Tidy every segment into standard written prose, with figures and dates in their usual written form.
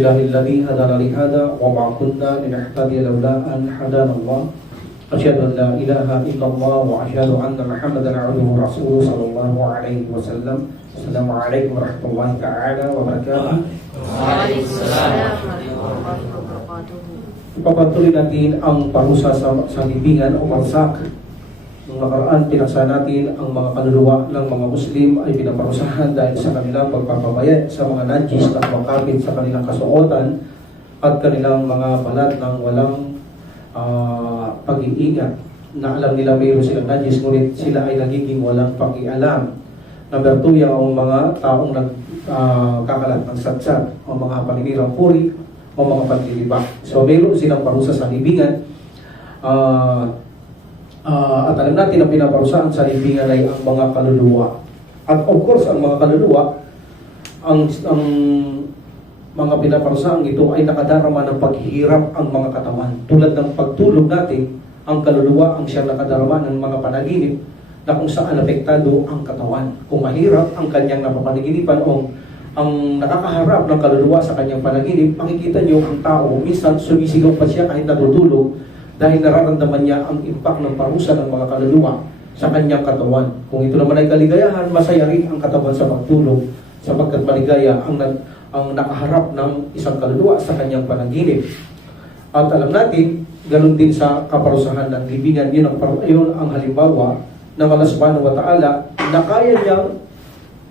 Alhamdulillahilladzi hadana li hada wa ma kunna linahtadiya laula an hadana Allah. Asyhadu an la ilaha illallah wa asyhadu anna Muhammadan abduhu wa rasuluhu sallallahu alaihi wasallam. Assalamualaikum warahmatullahi taala wabarakatuh. Waalaikumsalam warahmatullahi wabarakatuh. Ipapatuloy natin ang parusa sa libingan o marsak. Noong nakaraan, pinaksa natin ang mga kaluluwa ng mga Muslim ay pinaparusahan dahil sa kanilang pagpapabayad sa mga najis na kumakapit sa kanilang kasuotan at kanilang mga balat ng walang pag-iingat na alam nila mayroon silang najis ngunit sila ay nagiging walang pakialam. Number 2, yung mga taong nagkakalat ng satsat o mga paninirang puri o mga pagdiliba. So mayroon silang parusa sa libingan. At alam natin na pinaparusahan sa libingan ay ang mga kaluluwa. At of course, ang mga kaluluwa, ang mga pinaparusahan ito ay nakadarama ng paghihirap ang mga katawan. Tulad ng pagtulog natin, ang kaluluwa ang siyang nakadarama ng mga panaginip na kung saan apektado ang katawan. Kung mahirap ang kanyang napapanaginipan o ang nakakaharap ng kaluluwa sa kanyang panaginip, makikita niyo ang tao, minsan sumisigaw pa siya kahit natutulog dahil nararamdaman niya ang impact ng parusa ng mga kaluluwa sa kanyang katawan. Kung ito naman ay kaligayahan, masaya rin ang katawan sa pagtulog sapagkat maligaya ang nakaharap ng isang kaluluwa sa kanyang panaginip. At alam natin, ganun din sa kaparusahan ng libingan, yun ang halimbawa ng Allah subhanahu wa ta'ala na kaya niyang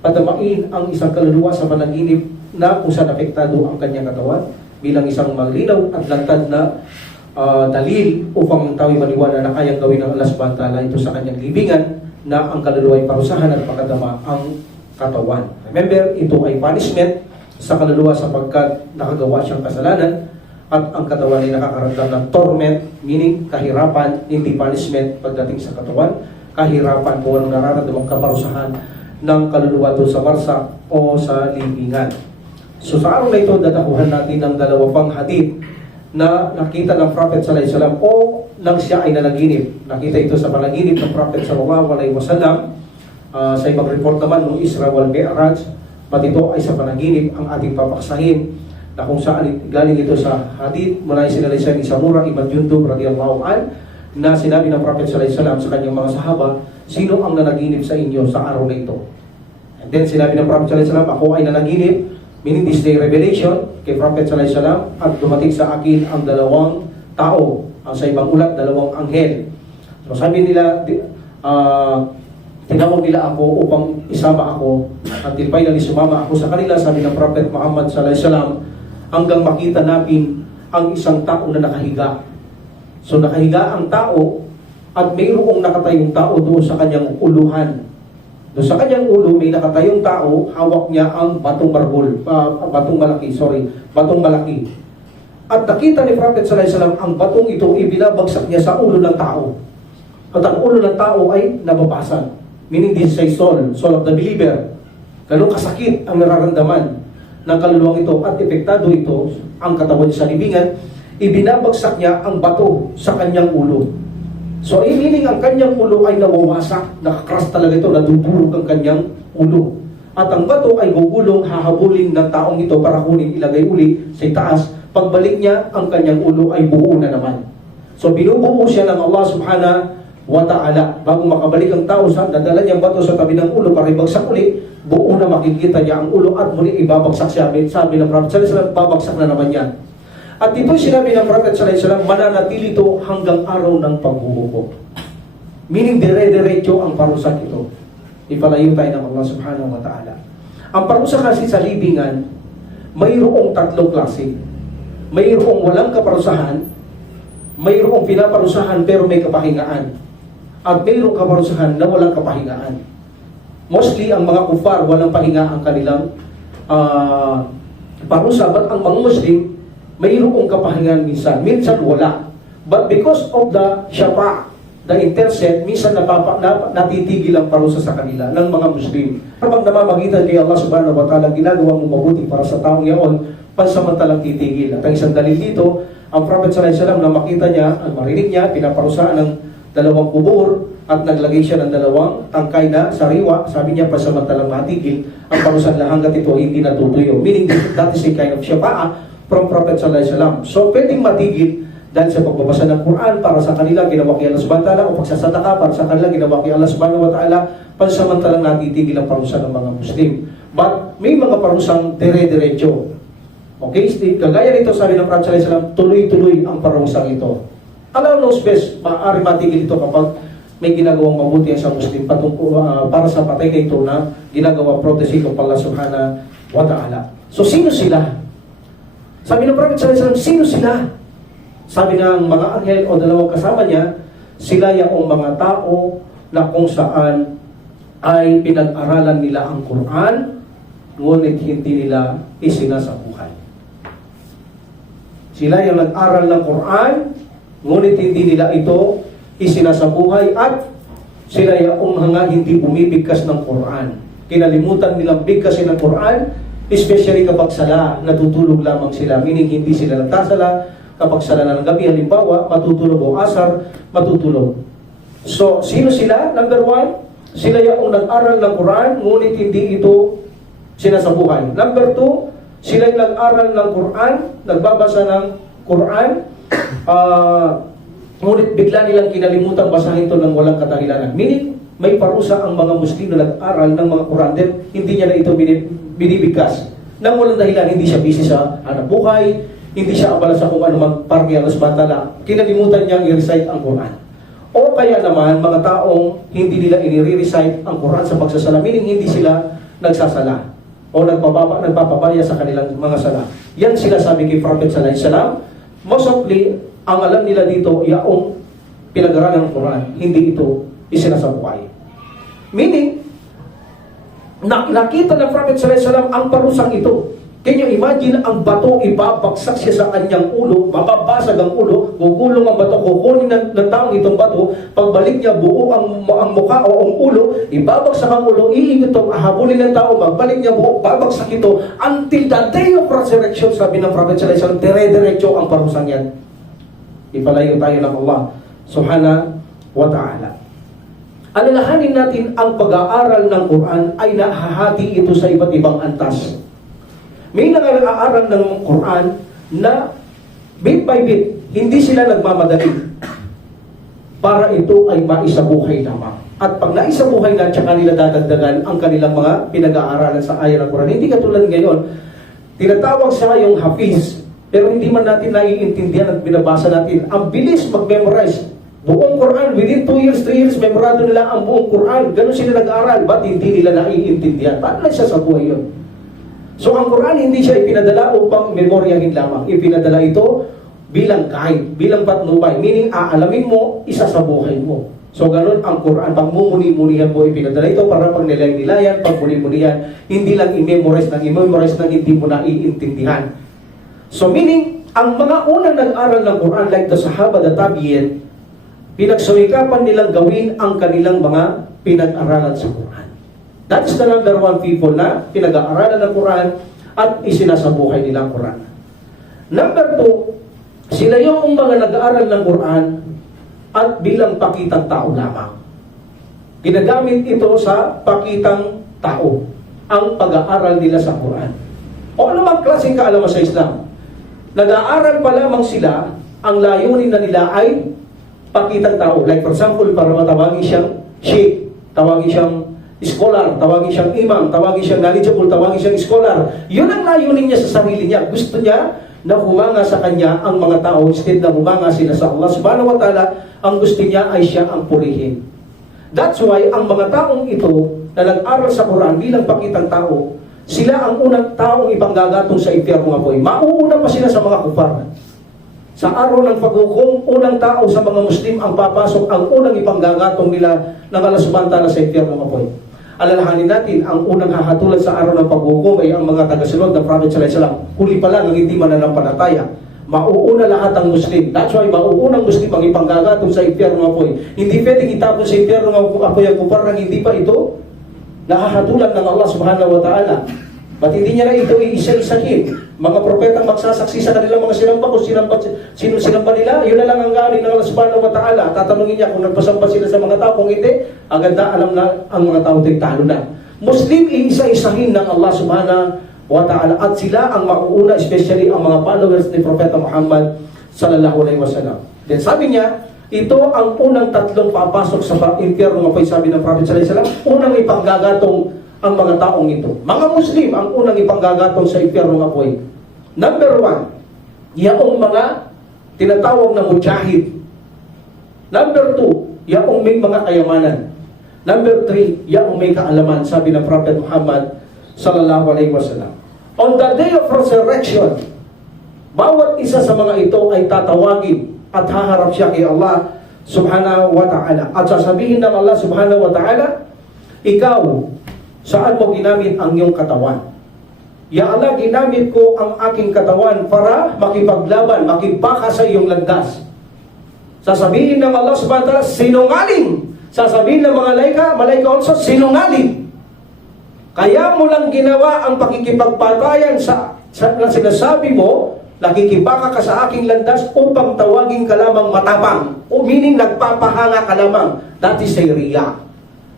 padamain ang isang kaluluwa sa panaginip na kung saan apektado ang kanyang katawan bilang isang malinaw at lantad na dalil upang tao'y maniwala na kayang gawin ng Allah subhanahu wa ta'ala ito sa kanyang libingan na ang kaluluwa ay parusahan at pakadama ang katawan. Remember, ito ay punishment sa kaluluwa sapagkat nakagawa siyang kasalanan at ang katawan ay nakakaramdam ng torment, meaning kahirapan, hindi punishment pagdating sa katawan, kahirapan kung anong nararamdamang kaparusahan ng kaluluwa doon sa marsa o sa libingan. So sa araw na ito, dadakuhan natin ng dalawa pang hadith na nakita ng Prophet sallallahu alaihi wasallam o nang siya ay nanaginip. Nakita ito sa panaginip ng Prophet sallallahu alaihi wasallam. Sa ibang report naman ng Isra wal Mi'raj, pati ito ay sa panaginip ang ating papaksahin na kung saan galing ito sa hadith mula sinalaysay ni Samura ibn Jundub radhiyallahu an na sinabi ng Prophet sallallahu alaihi wasallam sa kanyang mga sahaba, sino ang nanaginip sa inyo sa araw na ito? And then sinabi ng Prophet sallallahu alaihi wasallam, ako ay nanaginip, meaning this day revelation kay Prophet sallallahu alaihi wasallam, at dumating sa akin ang dalawang tao, ang sa ibang ulat, dalawang anghel. So sabi nila, tinawag nila ako upang isama ako, at finally sumama ako sa kanila. Sabi ng Prophet Muhammad sallallahu alaihi wasallam, hanggang makita namin ang isang tao na nakahiga. So nakahiga ang tao at mayroong nakatayong tao doon sa kanyang uluhan. Doon sa kanyang ulo may nakatayong tao, hawak niya ang batong batong malaki. At nakita ni Prophet sallallahu alaihi wasallam ang batong ito ibinabagsak niya sa ulo ng tao. At ang ulo ng tao ay nababasan. Meaning this is a soul of the believer. Ganun kasakit ang nararamdaman ng kaluluwang ito at epektado ito ang katawan niya sa libingan. Ibinabagsak niya ang bato sa kanyang ulo. So, meaning ang kanyang ulo ay nawawasak, nakakras talaga ito, nadudurog ang kanyang ulo. At ang bato ay gugulong, hahabulin ng taong ito para kunin, ilagay uli sa taas. Pagbalik niya, ang kanyang ulo ay buo na naman. So, binubuo siya ng Allah subhanahu wa ta'ala. Bago makabalik ang tao, dadala niya ang bato sa tabi ng ulo para ibagsak uli, buo na makikita niya ang ulo at muli ibabagsak siya. Sabi ng Prophet sallallahu alaihi wasallam, babagsak na naman yan. At ito sinabi ng Prophet sallallahu alaihi wasallam, mananatili ito hanggang araw ng paghuhukom. Meaning dire-diretso ang parusa ito. Ipalayo tayo ng Allah subhanahu wa ta'ala. Ang parusa kasi sa libingan, mayroong tatlong klase. Mayroong walang kaparusahan, mayroong pinaparusahan pero may kapahingaan, at mayroong kaparusahan na walang kapahingaan. Mostly ang mga kufar walang pahinga ang kanilang parusa, but ang mga Muslim mayroong kapahingan minsan wala. But because of the syafa', the intercept, minsan natitigil ang parusa sa kanila ng mga Muslim. Kapag namamagitan kay Allah subhanahu wa ta'ala, ginagawa mo mabuti para sa taong yaon, pansamantalang titigil. At ang isang dalil dito, ang Prophet sallallahu alaihi wasallam na makita niya, ang marinig niya, pinaparusaan ng dalawang kubur at naglagay siya ng dalawang tangkay na sariwa. Sabi niya, pansamantalang matigil ang parusahan lang hanggat ito hindi natutuyo. Meaning, that is a kind of syafa'a from Prophet sallallahu alaihi wasallam. So pwedeng matigil dahil sa pagbabasa ng Quran para sa kanila ginawa kay Allah subhanahu wa ta'ala, o pagsasadaka para sa kanila ginawa kay Allah subhanahu wa ta'ala, pansamantalang natitigil ang parusa ng mga Muslim. But may mga parusang dire-diretso. Okay, kagaya nito sabi ng Prophet sallallahu alaihi wasallam, tuloy-tuloy ang parusang ito. Allah knows best, maaari matigil ito kapag may ginagawang mabuti ang isang Muslim para sa patay na ito na ginagawa protesi ng Allah subhanahu wa ta'ala. So sino sila? Sabi ng Prophet sallallahu alaihi wasallam, sino sila? Sabi ng mga anghel o dalawang kasama niya, sila yung mga tao na kung saan ay pinag-aralan nila ang Quran, ngunit hindi nila isinasabuhay. Sila yung nag-aral ng Quran, ngunit hindi nila ito isinasabuhay, at sila yung mga hindi bumibigkas ng Quran. Kinalimutan nilang bigkasin ng Quran, especially kapag sala, natutulog lamang sila, meaning hindi sila nagtasala. Kapag sala na ng gabi, halimbawa, matutulog o asar, matutulog. So, sino sila? Number one, sila yung nag-aral ng Quran, ngunit hindi ito sinasabuhay. Number two, sila yung nag-aral ng Quran, nagbabasa ng Quran, ngunit bigla nilang kinalimutan basahin ito ng walang kadahilanan. Meaning, may parusa ang mga Muslim na nag-aral ng mga Quran, then hindi niya na ito binibigkas. Nang walang dahilan, hindi siya busy sa hanap buhay, hindi siya abala sa kung ano magparki ang Subhanahu, kinalimutan niyang i-recite ang Quran. O kaya naman, mga taong hindi nila i-recite ang Quran sa pagsasala, meaning hindi sila nagsasala o nagpapabaya sa kanilang mga sala. Yan sila sabi kay Prophet sallallahu alaihi wasallam. Mostly, ang alam nila dito, yaong pinag-aralan ng Quran, hindi ito isinasabuhay. Meaning, nakita ng Prophet sallallahu alaihi wasallam ang parusang ito. Can you imagine, ang bato ibabagsak siya sa kanyang ulo, mababasag ang ulo, gugulong ang bato, kukunin ng taong itong bato, pagbalik niya buo ang mukha o ang ulo, ibabagsak ang ulo, iingot ito, ahabulin ng tao, magbalik niya buo, babagsak ito, until the day of resurrection, sabi ng Prophet sallallahu alaihi wasallam, dire-diretso ang parusang yan. Ipalayo tayo ng Allah subhanahu wa ta'ala. Alalahanin natin, ang pag-aaral ng Quran ay nahahati ito sa iba't ibang antas. May nag-aaral ng Quran na bit by bit, hindi sila nagmamadali para ito ay maisabuhay lamang. At pag naisabuhay na, tsaka nila dadagdagan ang kanilang mga pinag-aaralan sa ayat ng Quran. Hindi katulad ngayon, tinatawag siya yung hafiz, pero hindi man natin naiintindihan at binabasa natin. Ang bilis mag-memorize. Buong Quran, within 2 years, 3 years, memorado nila ang buong Quran. Ganun sila nag-aaral. Ba't hindi nila naiintindihan? Paano na siya sa buhay yun? So ang Quran hindi siya ipinadala upang memoryahin lamang. Ipinadala ito bilang guide, bilang patnubay. Meaning, aalamin mo, isa sa buhay mo. So ganun ang Quran. Pag mumuni-munihan mo, ipinadala ito para pag nilay-nilayan, pag muni-munihan, hindi lang i-memorize nang hindi mo naiintindihan. So meaning, ang mga unang nag-aral ng Quran, like the Sahaba, the Tabi'in, pinagsumikapan nilang gawin ang kanilang mga pinag-aralan sa Quran. That is the number one people na pinag-aaralan ng Quran at isinasabuhay nila ang Quran. Number two, sila yung mga nag-aaral ng Quran at bilang pakitang tao lamang. Ginagamit ito sa pakitang tao, ang pag-aaral nila sa Quran. O anumang klaseng kaalaman sa Islam, nag-aaral pa lamang sila, ang layunin na nila ay pakitang tao. Like for example, para matawagin siyang sheikh, tawagin siyang scholar, tawagin siyang imam, tawagin siyang knowledgeable, tawagin siyang scholar. Yun ang layunin niya sa sarili niya. Gusto niya na humanga sa kanya ang mga tao instead na humanga sila sa Allah subhanahu wa ta'ala. Ang gusto niya ay siya ang purihin. That's why ang mga taong ito na nag-aral sa Quran bilang pakitang tao, sila ang unang taong ipanggagatong sa impyerno ng apoy. Mauuna pa sila sa mga kupar. Sa araw ng paghukom, unang tao sa mga Muslim ang papasok, ang unang ipanggagatong nila ng Allah subhanahu wa ta'ala sa impyerno ng apoy. Alalahanin natin, ang unang hahatulan sa araw ng paghukom ay ang mga tagasunod ng Prophet sallallahu alaihi wasallam. Huli pa lang ang hindi mananampalataya. Mauuna lahat ang Muslim. That's why mauunang Muslim ang ipanggagatong sa impyerno ng apoy. Hindi pwedeng itapon sa impyerno ng apoy ang kupar nang hindi pa ito nahahatulan ng Allah subhanahu wa ta'ala. Ba't hindi niya na ito iisa-isahin? Mga propetang magsasaksi sa kanilang mga sinamba, kung sino sinamba nila, yun na lang ang galing ng Allah subhanahu wa ta'ala. Tatanungin niya kung nagpasamba sila sa mga tao, kung hindi, agad na alam na ang mga tao ito'y talo na. Muslim, iisa-isahin ng Allah subhanahu wa ta'ala. At sila ang mauuna, especially ang mga followers ni Propeta Muhammad sallallahu alaihi wasallam. Then sabi niya, ito ang unang tatlong papasok sa impyerno ng apoy, sabi ng Prophet sallallahu alaihi wasallam. Unang ipanggagatong ang mga taong ito. Mga Muslim ang unang ipanggagatong sa impyerno ng apoy. Number 1, yaong mga tinatawag na mujahid. Number 2, yaong may mga kayamanan. Number 3, yaong may kaalaman, sabi ng Prophet Muhammad sallallahu alaihi wasallam. On the day of resurrection, bawat isa sa mga ito ay tatawagin at haharap siya kay Allah subhanahu wa ta'ala. At sasabihin ng Allah subhanahu wa ta'ala, ikaw, saan mo ginamit ang iyong katawan? Ya Allah, ginamit ko ang aking katawan para makipaglaban, makibaka sa iyong landas. Sasabihin ng Allah subhanahu wa ta'ala, sinungaling. Sasabihin ng mga malaika also, sinungaling. Kaya mo lang ginawa ang pakikipagpatayan sa sinasabi mo, nakikibaka ka sa aking landas upang tawagin ka lamang matapang. O meaning nagpapahanga ka lamang. That is a riya.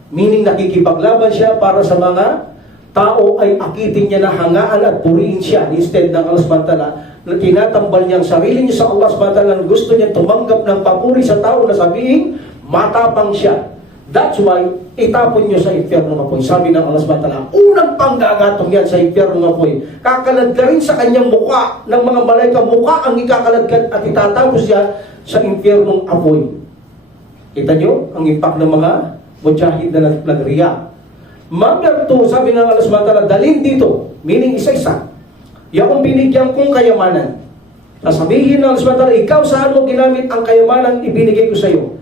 Meaning nakikipaglaban siya para sa mga tao ay akitin niya na hangaan at purihin siya. Instead ng Allah subhanahu wa ta'ala, na tinatambal niya ang sarili niya sa Allah subhanahu wa ta'ala, gusto niya tumanggap ng papuri sa tao na sabihin, matapang siya. That's why, itapon niyo sa impyerno ng apoy. Sabi ng Allah subhanahu wa ta'ala, unang panggagatong yan sa impyerno ng apoy. Kakaladkarin sa kanyang mukha ng mga malaika, mukha ang ikakaladkad at itatapos siya sa impyernong apoy. Kita niyo ang impact ng mga mujahid na nagriya. Number 2, sabi ng Allah subhanahu wa ta'ala, dalhin dito, meaning isa-isa. Yung binigyan kong kayamanan. Sasabihin ng Allah subhanahu wa ta'ala, ikaw saan mo ginamit ang kayamanan ibinigay ko sa iyo?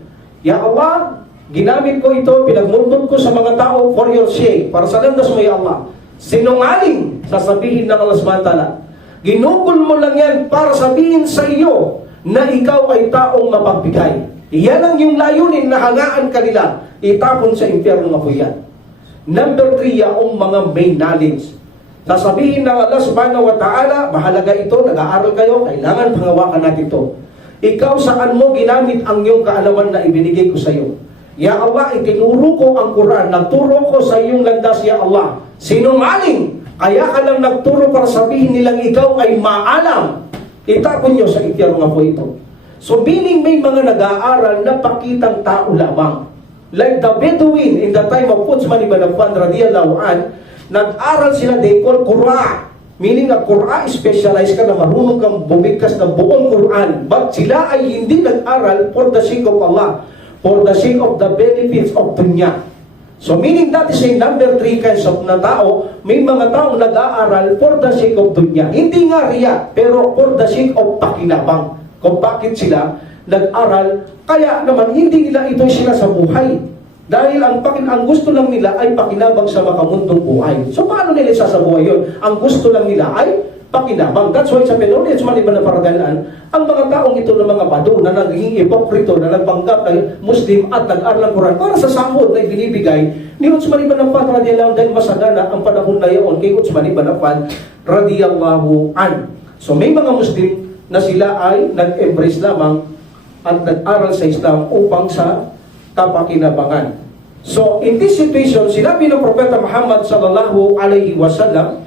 Ya Allah, ginamit ko ito, pinagmundod ko sa mga tao for your sake, para sa landas mo, Ya Allah. Sinungaling, sasabihin ng Allah subhanahu wa ta'ala. Ginugol mo lang yan para sabihin sa iyo na ikaw ay taong mapagbigay. Iyan ang yung layunin na hangaan kanila, itapon sa impyerno ng apoy yan. Number 3, yaong mga may knowledge. Sasabihin ng Allah subhanahu wa ta'ala, mahalaga ito, nag-aaral kayo, kailangan pangawakan natin ito. Ikaw saan mo ginamit ang iyong kaalaman na ibinigay ko sa iyo? Ya Allah, itinuro ko ang Quran, nagturo ko sa iyong landas, Ya Allah. Sinungaling, kaya ka lang nagturo para sabihin nilang ikaw ay maalam. Itapon niyo sa impyerno nga po ito. So meaning may mga nag-aaral na pakitang tao lamang. Like the Bedouin in the time of Uthman ibn Affan radiyallahu an, nag-aral sila, they call Qur'an. Meaning na Qur'an, specialized ka na marunong kang bumigkas ng buong Qur'an. But sila ay hindi nag-aral for the sake of Allah, for the sake of the benefits of dunya. So meaning that is a number 3 kinds of na tao. May mga taong nag-aaral for the sake of dunya. Hindi nga riya, pero for the sake of pakinabang. Kung bakit sila nag-aral, kaya naman hindi nila ito sila sa buhay. Dahil ang gusto lang nila ay pakinabang sa makamundong buhay. So paano nila sa buhay yun? Ang gusto lang nila ay pakinabang. That's why sa Penones, maliban na paradalaan, ang mga taong ito ng mga bado na naging ipokrito, na nagpanggap na Muslim at nag-aral ng Quran para sa sahod na ibinibigay ni Uthman ibn Affan radiyallahu dahil masagana ang panahon na iyon kay Uthman ibn Affan radiyallahu an. So may mga Muslim na sila ay nag-embrace lamang at nag-aral sa Islam upang sa kapakinabangan. So in this situation, sinabi ng Propeta Muhammad sallallahu alaihi wasallam,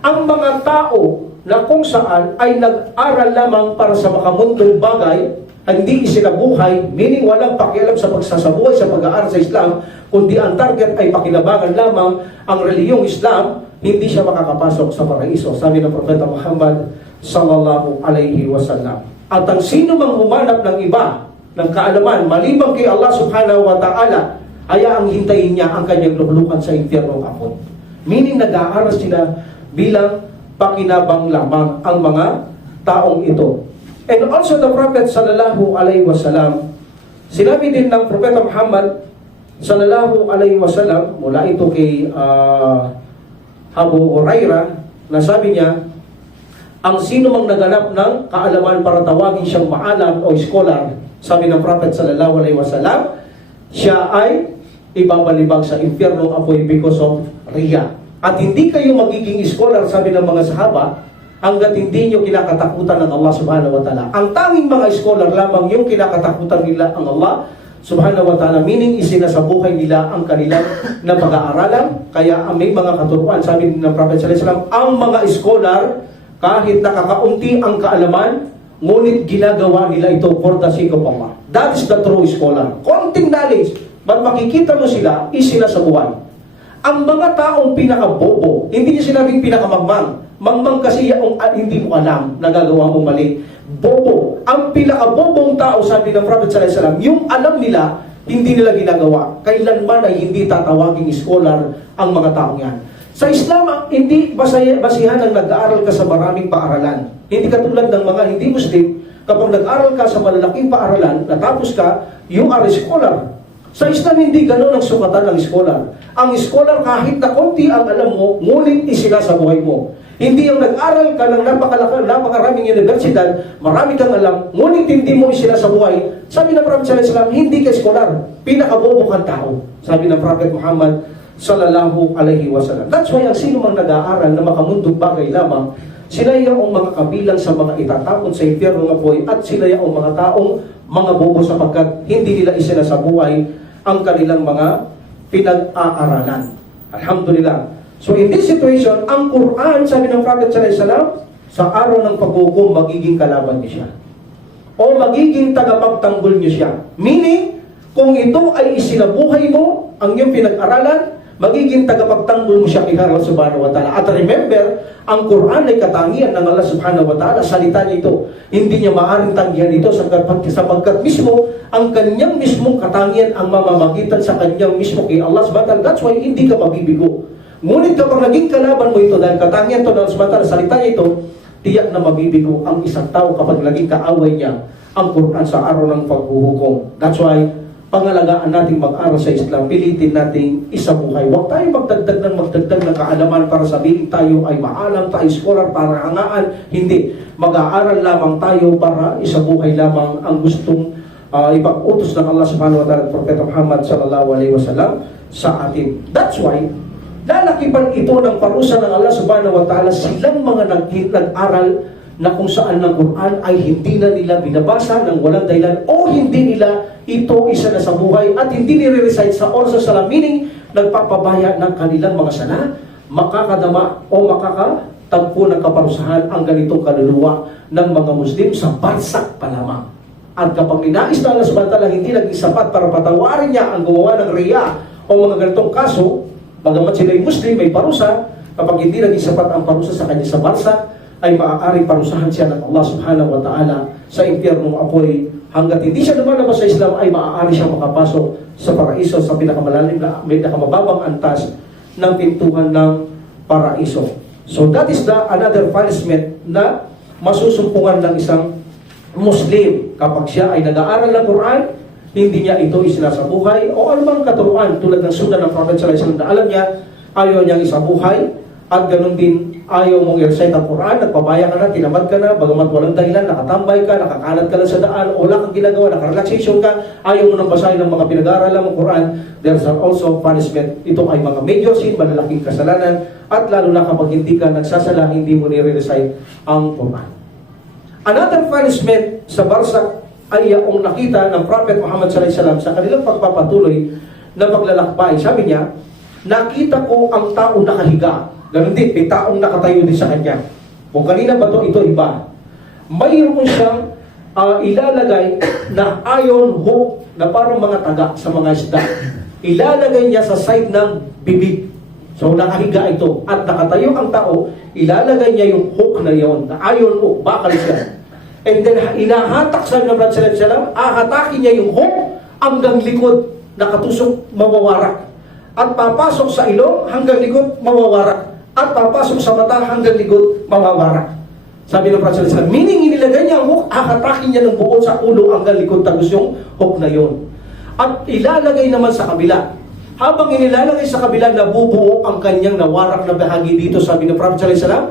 ang mga tao na kung saan ay nag-aral lamang para sa makamundong bagay, hindi isinabuhay, meaning walang pakialam sa pagsasabuhay sa pag-aaral sa Islam, kundi ang target ay pakinabangan lamang ang reliyong Islam, hindi siya makakapasok sa paraiso. Sabi ng Propeta Muhammad sallallahu alaihi wasallam. At ang sino mang humanap ng iba, ng kaalaman, maliban kay Allah subhanahu wa ta'ala, ay ang hintayin niya ang kanyang luklukan sa impyerno ng apoy. Meaning nag-aaral sila bilang pakinabang lamang ang mga taong ito. And also the Prophet sallallahu alaihi wasallam, sinabi din ng Propeta Muhammad sallallahu alaihi wasallam, mula ito kay Abu Hurairah, na sabi niya, ang sino mang naganap ng kaalaman para tawagin siyang maalam o scholar, sabi ng Prophet sallallahu alaihi wasallam, siya ay ibabalibag sa impyernong apoy because of riya. At hindi kayo magiging scholar, sabi ng mga sahaba, hanggat hindi nyo kinakatakutan ng Allah subhanahu wa ta'ala. Ang tanging mga scholar lamang yung kinakatakutan nila ang Allah subhanahu wa ta'ala, meaning isinasabuhay nila ang kanilang na pag-aaralan. Kaya may mga katuruan, sabi ng Prophet sallallahu alaihi wasallam, ang mga scholar, kahit nakakaunti ang kaalaman, ngunit ginagawa nila ito for the sake of Allah. That is the true scholar. Konting knowledge, but makikita mo sila, isinasabuhay. Ang mga taong pinakabobo, hindi niya sinabing pinakamagmang. Mangmang kasi yung hindi mo alam, nagagawa mo mali. Bobo. Ang pinakabobong tao, sabi ng Prophet sallallahu alaihi wasallam, yung alam nila, hindi nila ginagawa. Kailanman ay hindi tatawaging scholar ang mga taong yan. Sa Islam, hindi basihan ng nag-aaral ka sa maraming paaralan. Hindi katulad ng mga hindi Muslim, kapag nag-aaral ka sa malalaking paaralan, natapos ka, you are a scholar. Sa Islam, hindi gano'n ang sukatan ng scholar. Ang scholar, kahit na konti ang alam mo, ngunit isinasabuhay mo. Hindi yung nag-aral ka ng napakaraming universidad, marami kang alam, ngunit hindi mo isinasabuhay. Sabi ng Prophet sallallahu alaihi wasallam, hindi ka scholar, pinakabobo kang tao. Sabi ng Prophet Muhammad sallallahu alaihi wasallam. That's why ang sino mang nag-aaral na makamundong bagay lamang, sila yung mga kabilang sa mga itatapon sa impyerno ng apoy, at sila yung mga taong mga bobo sapagkat hindi nila isinasabuhay ang kanilang mga pinag-aaralan. Alhamdulillah. So in this situation, ang Quran, sabi ng Prophet sallallahu alaihi wasallam, sa araw ng paghukom, magiging kalaban niyo siya. O magiging tagapagtanggol niyo siya. Meaning, kung ito ay isinabuhay mo, ang iyong pinag-aralan, magiging tagapagtanggol mo siya kay Allah subhanahu wa ta'ala. At remember, ang Quran ay katangian ng Allah subhanahu wa ta'ala. Salita niya ito. Hindi niya maaaring tanggihan ito sapagkat mismo, ang kanyang mismong katangian ang mamamagitan sa kanyang mismo kay Allah subhanahu wa ta'ala. That's why hindi ka mabibigo. Ngunit kapag naging kalaban mo ito, dahil katangian ito ng Allah subhanahu wa ta'ala, salita niya ito, tiyak na mabibigo ang isang tao kapag naging kaaway niya ang Quran sa araw ng paghuhukom. That's why, pangalagaan nating mag-aral sa Islam, pilitin nating isabuhay. Huwag tayo magdagdag ng kaalaman para sabihin tayo ay maalam, tayo scholar para hangaan. Hindi. Mag-aaral lamang tayo para isabuhay lamang ang gustong ipag-utos ng Allah subhanahu wa ta'ala at Propeta Muhammad sallallahu alaihi wasallam sa atin. That's why, lalakipan ito ng parusa ng Allah subhanahu wa ta'ala silang mga nag-aral na kung saan ng Quran ay hindi na nila binabasa ng walang dahilan o hindi nila ito isa na sa buhay at hindi nire-recite sa oras sa salam, meaning nagpapabaya ng kanilang mga sala, makakadama o makakatagpo ng kaparusahan ang ganitong kaluluwa ng mga Muslim sa bansak pa lamang. At kapag ninais na Allah subhanahu wa ta'ala hindi naging sapat para patawarin niya ang gumawa ng riya o mga ganitong kaso, bagamat sila'y Muslim, may parusa, kapag hindi naging sapat ang parusa sa kanya sa bansak, ay maaaring parusahan siya ng Allah subhanahu wa ta'ala sa impyernong apoy. Hanggat hindi siya lumalabas sa Islam, ay maaari siya makapasok sa paraiso sa pinakamalalim na pinakamababang antas ng pintuhan ng paraiso. So that is another punishment na masusumpungan ng isang Muslim kapag siya ay nag-aaral ng Quran, hindi niya ito isinasabuhay o anumang katuruan tulad ng sunnah ng Prophet sallallahu alaihi wasallam na alam niya, ayaw niyang isabuhay. At ganun din, ayaw mong i-recite ang Quran, nagpabaya ka na, tinamad ka na, bagamat walang dahilan, nakatambay ka, nakakalat ka lang sa daan, wala kang ginagawa, nakarelaxation ka, ayaw mo nang basahin ng mga pinag-aaralan ng Quran, there's also punishment. Ito ay mga major sin, malalaking kasalanan, at lalo na kapag hindi ka nagsasala, hindi mo nire-recite ang Quran. Another punishment sa barsak ay yung nakita ng Prophet Muhammad sallallahu alaihi wasallam sa kanilang pagpapatuloy na paglalakbay. Sabi niya, nakita ko ang tao nakahiga. Ganun din, may taong nakatayo din sa kanya. Kung kanina ba ito iba. Mayroon siyang ilalagay na iron hook na parang mga taga sa mga isda. Ilalagay niya sa side ng bibig. So nakahiga ito. At nakatayo ang tao, ilalagay niya yung hook na yon, na iron hook, bakal siya. And then inahatak sa Nabi sallallahu alaihi wasallam, ahatakin niya yung hook hanggang likod, nakatusok, mawawarak. At papasok sa ilong hanggang likod, mawawarak. At papasok sa mata hanggang likod, mawawarak. Sabi ng Prophet sallallahu alaihi wasallam, meaning inilagay niya ang hook, ahatakin niya ng buo sa ulo hanggang likod, tapos yung hook na yon. At ilalagay naman sa kabila. Habang inilalagay sa kabila, nabubuo ang kanyang nawarak na bahagi dito, sabi ng Prophet sallallahu alaihi wasallam.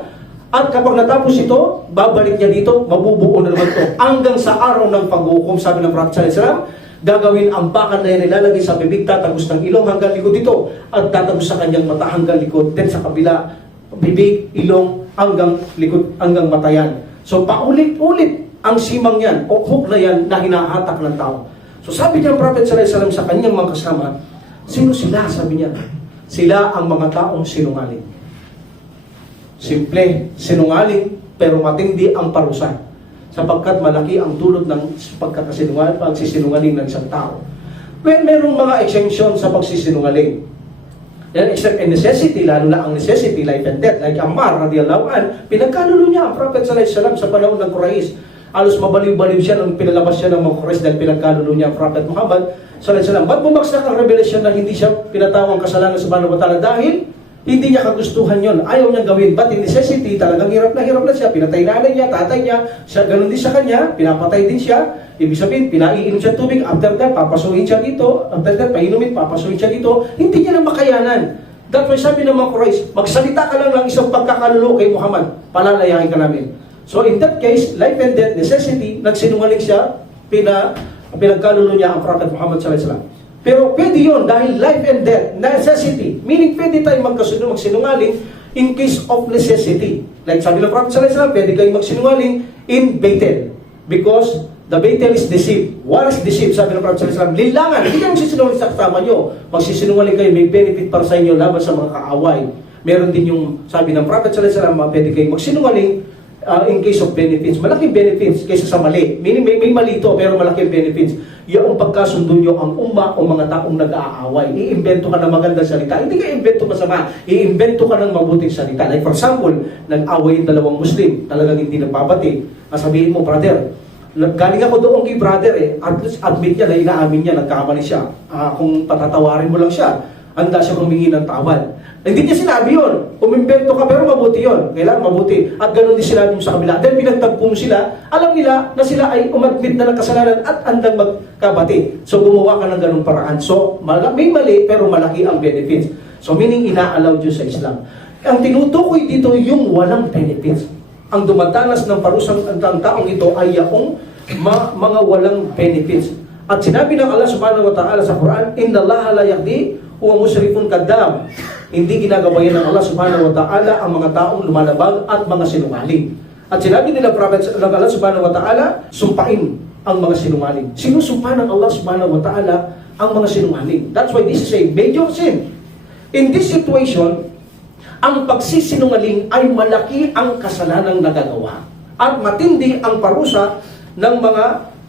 At kapag natapos ito, babalik niya dito, mabubuo na naman ito. Hanggang sa araw ng paghukom, sabi ng Prophet sallallahu alaihi wasallam, gagawin ang bakal na yan, ilalagay sa bibig, tatagos ng ilong hanggang likod dito, at tatagos sa kanyang mata hanggang likod, then sa kabila, bibig, ilong, hanggang likod, hanggang mata yan. So paulit-ulit ang simang yan, o hook na yan, na hinahatak ng tao. So sabi niya ang Prophet sallallahu alaihi wasallam sa kanyang mga kasama, sino sila? Sabi niya, sila ang mga taong sinungaling. Simple, sinungaling, pero matindi ang parusa. Sapagkat malaki ang dulot ng pagsisinungaling ng isang tao. Well, merong mga exemption sa pagsisinungaling. Then, except in necessity, lalo na ang necessity, life and death, like Ammar, radiyallahu an, pinagkanulo niya ang Prophet sallallahu alaihi wasallam sa panahon ng Quraysh. Alos mabaliw-baliw siya nung pinalabas siya ng mga Quraysh dahil pinagkanulo niya ang Prophet Muhammad sallallahu alaihi wasallam. Ba't bumagsak ang revelation na hindi siya pinatawang kasalanan sa Subhanahu wa Ta'ala? Dahil hindi niya kagustuhan yon, ayaw niya gawin. But in necessity, talagang hirap na siya. Pinatay nanay niya, tatay niya, siya, ganun din sa kanya, pinapatay din siya. Ibig sabihin, pinaiinom siya tubig, after that, papasuhin siya dito, after that, painumin, papasuhin siya dito. Hindi niya na makayanan. That's why sabi ng mga Quraysh, magsalita ka lang isang pagkakalulo kay Muhammad, palalayahin ka namin. So in that case, life and death, necessity, nagsinungaling siya, pinagkalulo niya ang Prophet Muhammad sallallahu alaihi wasallam. Pero pwede yun dahil life and death, necessity. Meaning pwede tayong magsinungaling in case of necessity. Like sabi ng Prophet sallallahu alaihi wasallam, pwede kayong magsinungaling in Bethel. Because the Bethel is deceived. What is deceived? Sabi ng Prophet sallallahu alaihi wasallam, linlangan. Hindi kayo magsisinungaling sa kasama nyo. Magsisinungaling kayo, may benefit para sa inyo laban sa mga kaaway. Meron din yung sabi ng Prophet sallallahu alaihi wasallam, pwede kayong magsinungaling in case of benefits. Malaking benefits kaysa sa mali. Meaning may mali ito pero malaking benefits. Yung pagkasundo nyo ang umma o mga taong nag-aaway. Iimbento ka ng magandang salita. Hindi ka iimbento masama. Iimbento ka ng mabuting salita. Like for example, nag-away yung dalawang Muslim. Talagang hindi nagbabati. Sabihin mo, brother, galing ako doon kay brother at least admit niya na inaamin niya, nagkamali siya. Kung patatawarin mo lang siya, handa siya humingi ng tawad. Hindi niya sinabi yun. Umimbento ka pero mabuti yun. Kailangan mabuti. At ganoon din sinabi mo sa kabila. Then pinagtagpo mo sila, alam nila na sila ay umadmit na ng kasalanan at andang magkabati. So gumawa ka ng ganung paraan. So may mali pero malaki ang benefits. So meaning ina-allow Diyos sa Islam. Ang tinutukoy dito yung walang benefits. Ang dumadanas ng parusang ang taong ito ay yung mga walang benefits. At sinabi ng Allah subhanahu wa ta'ala sa Quran, Inna Allah la yahdi huwa musyrifun kadhab. Hindi ginagabayan ng Allah subhanahu wa ta'ala ang mga taong lumalabag at mga sinungaling. At sinabi nila Prophet ng Allah subhanahu wa ta'ala, sumpain ang mga sinungaling. Sinusumpa ng Allah subhanahu wa ta'ala ang mga sinungaling. That's why this is a major sin. In this situation, ang pagsisinungaling ay malaki ang kasalanang nagagawa. At matindi ang parusa ng mga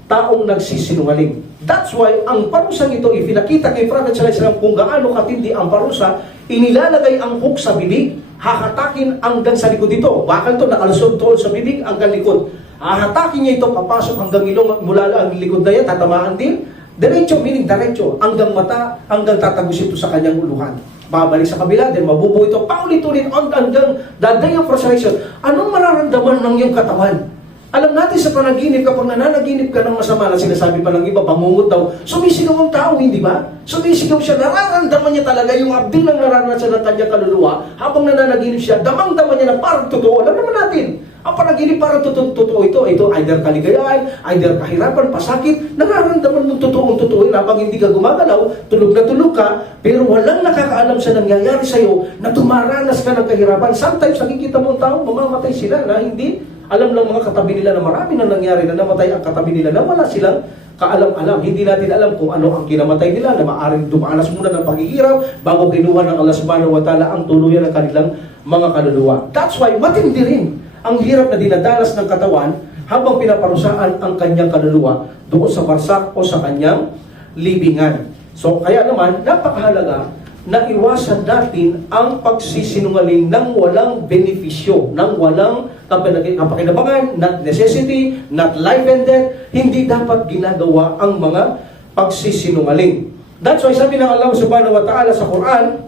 taong nagsisinungaling. That's why ang parusang ito, ipinakita kay Prophet sallallahu alaihi wasallam kung gaano katindi ang parusa, inilalagay ang hook sa bibig, hahatakin hanggang sa likod dito. Bakal to, nakalusot to sa bibig hanggang likod. Hahatakin niya ito, papasok hanggang ilong, mula ang likod na yan, tatamaan din. Diretso, meaning diretso, hanggang mata, hanggang tatagos ito sa kanyang uluhan. Babalik sa kabila, then mabubuo ito, paulit-ulit, hanggang daday ang frustration. Anong mararamdaman ng iyong katawan? Alam natin sa panaginip, kapag nananaginip ka ng masama na sinasabi pa ng iba, bangungot daw, sumisigaw ang tao, hindi ba? Sumisigaw siya, nararamdaman niya talaga yung abdil ng naranasan ng kanyang kaluluwa, habang nananaginip siya, damang-daman niya na parang totoo. Alam naman natin, ang panaginip parang totoo ito. Ito either kaligayahan, either kahirapan, pasakit, nararamdaman mong totoo habang hindi ka gumagalaw, tulog na tulog ka, pero walang nakakaalam sa nangyayari sa'yo na tumaranas ka ng kahirapan. Sometimes nakikita mo ang tao, mamamatay sila na hindi alam ng mga katabi nila na marami na nangyari na namatay ang katabi nila na wala silang kaalam-alam. Hindi natin alam kung ano ang kinamatay nila, na maaaring dumanas muna ng paghihirap bago kinuha ng Allah subhanahu wa ta'ala ang tuluyan ng kanilang mga kaluluwa. That's why matindi rin ang hirap na dinadanas ng katawan habang pinaparusaan ang kanyang kaluluwa doon sa barsak o sa kanyang libingan. So kaya naman, napakahalaga na iwasan natin ang pagsisinungaling ng walang benepisyo, ng walang kapakinabangan, not necessity, not life and death. Hindi dapat ginagawa ang mga pagsisinungaling. That's why sabi ng Allah subhanahu wa ta'ala sa Quran,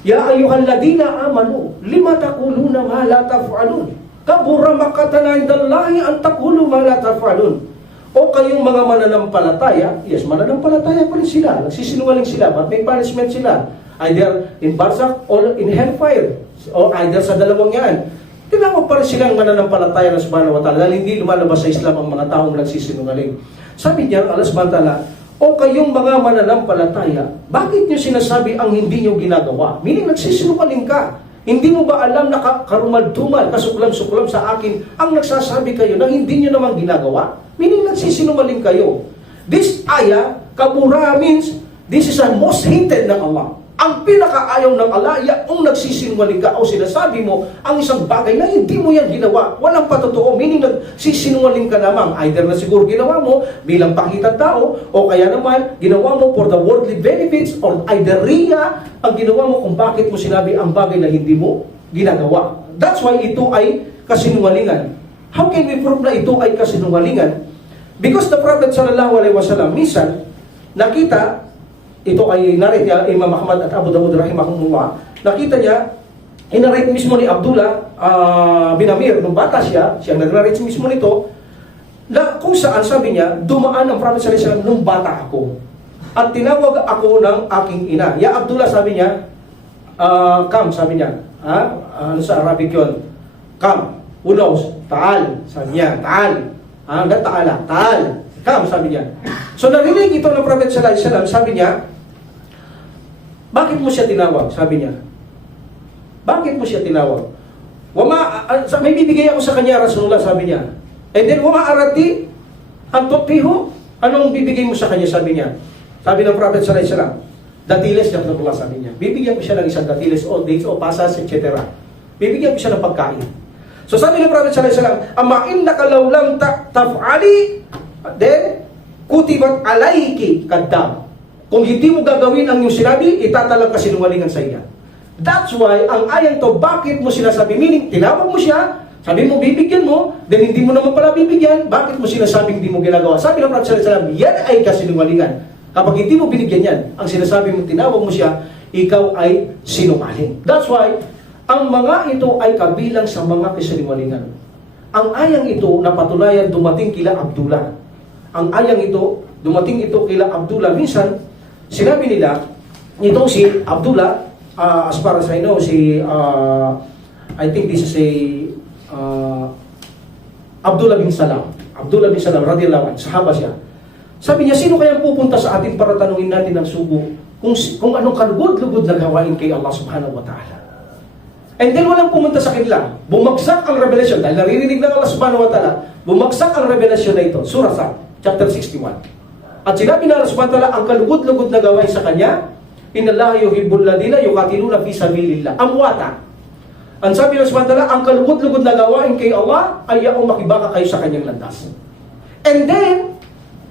Ya ayyuhalladina amanu, lima taquluna ma la taf'alun? Kabura makatan indallahi an taqulu ma la taf'alun. O kayong mga mananampalataya, yes, mananampalataya pa rin sila, nagsisinungaling sila, but may punishment sila. Either in barzakh or in hellfire, o either sa dalawang yan. Tinawag pa rin silang mananampalataya ng subhanahu wa ta'ala dahil hindi lumalabas sa Islam ang mga taong nagsisinungaling. Sabi niya, Allah subhanahu wa ta'ala, o kayong mga mananampalataya, bakit niyo sinasabi ang hindi niyo ginagawa? Meaning nagsisinungaling ka. Hindi mo ba alam na karumal-dumal, kasuklam-suklam sa akin ang nagsasabi kayo na hindi niyo naman ginagawa? Meaning nagsisinungaling kayo. This ayah, kabura means, this is the most hated ng Allah. Ang pinakaayaw ng Allah, yung nagsisinungaling ka o sinasabi mo ang isang bagay na hindi mo yan ginawa. Walang patotoo, meaning nagsisinungaling ka lamang. Either na siguro ginawa mo bilang pakitang tao, o kaya naman ginawa mo for the worldly benefits, or either riya ang ginawa mo kung bakit mo sinabi ang bagay na hindi mo ginagawa. That's why ito ay kasinungalingan. How can we prove na ito ay kasinungalingan? Because the Prophet sallallahu alaihi wasallam, minsan, nakita, ito ay narate niya, Imam Ahmad at Abu Dawud rahimahumullah, nakita niya, inarate mismo ni Abdullah bin Amir, nung bata siya nag-narate mismo nito, na kung saan sabi niya, dumaan ang Prophet sallallahu alaihi wasallam nung bata ako, at tinawag ako ng aking ina. Ya Abdullah, sabi niya, come, sabi niya, ano sa Arabic yun? Come, who knows? Ta'al, sabi niya, ta'al. Ta'ala, ta'al. Come, sabi niya. So narinig ito ng Prophet sallallahu alaihi wasallam, sabi niya, bakit mo siya tinawag? Sabi niya. Bakit mo siya tinawag? May bibigay ako sa kanya, Rasulullah, sabi niya. And then, wama arati ang tutpiho? Anong bibigay mo sa kanya? Sabi niya. Sabi ng Prophet sallallahu alaihi wasallam, datiles, Rasulullah, sabi niya. Bibigyan ko siya ng isang datiles, o dates, o pasas, etc. Bibigyan ko siya ng pagkain. So sabi ng Prophet sallallahu alaihi wasallam, amma innaka law lam taf'ali, then kutibat alayki kadam. Kung hindi mo gagawin ang iyong sinabi, itatalang kasinungalingan sa iya. That's why, ang ayang to, bakit mo sinasabi? Meaning, tinawag mo siya, sabi mo, bibigyan mo, then hindi mo naman pala bibigyan, bakit mo sinasabing hindi mo ginagawa? Sabi ng Prophet sallallahu alaihi wasallam, yan ay kasinungalingan. Kapag hindi mo binigyan yan, ang sinasabi mo, tinawag mo siya, ikaw ay sinungaling. That's why, ang mga ito ay kabilang sa mga kasinungalingan. Ang ayang ito, napatunayan, dumating kila Abdullah. Ang ayang ito, dumating ito kila Abdullah. Minsan, sinabi nila, itong si Abdullah, as far as I know, I think this is Abdullah bin Salam. Abdullah bin Salam, radiyallahu anhu, sahaba siya. Sabi niya, sino kayang pupunta sa atin para tanungin natin ng sugo kung anong kalugod-lugod na gawain kay Allah subhanahu wa ta'ala? And then walang pumunta sa kanila. Bumagsak ang revelation. Dahil naririnig ng Allah subhanahu wa ta'ala, bumagsak ang revelation na ito. Surah Sad, chapter 61. At sinabi na Allah subhanahu wa ta'ala, ang kalugod-lugod na gawain sa kanya, inna Allah yuhibbul ladina yuqatiluna fi sabilillah. Amwata. Ang sabi ng subhanahu wa ta'ala, ang kalugod-lugod na gawain kay Allah ay yaong makibaka kayo sa kanyang landas. And then,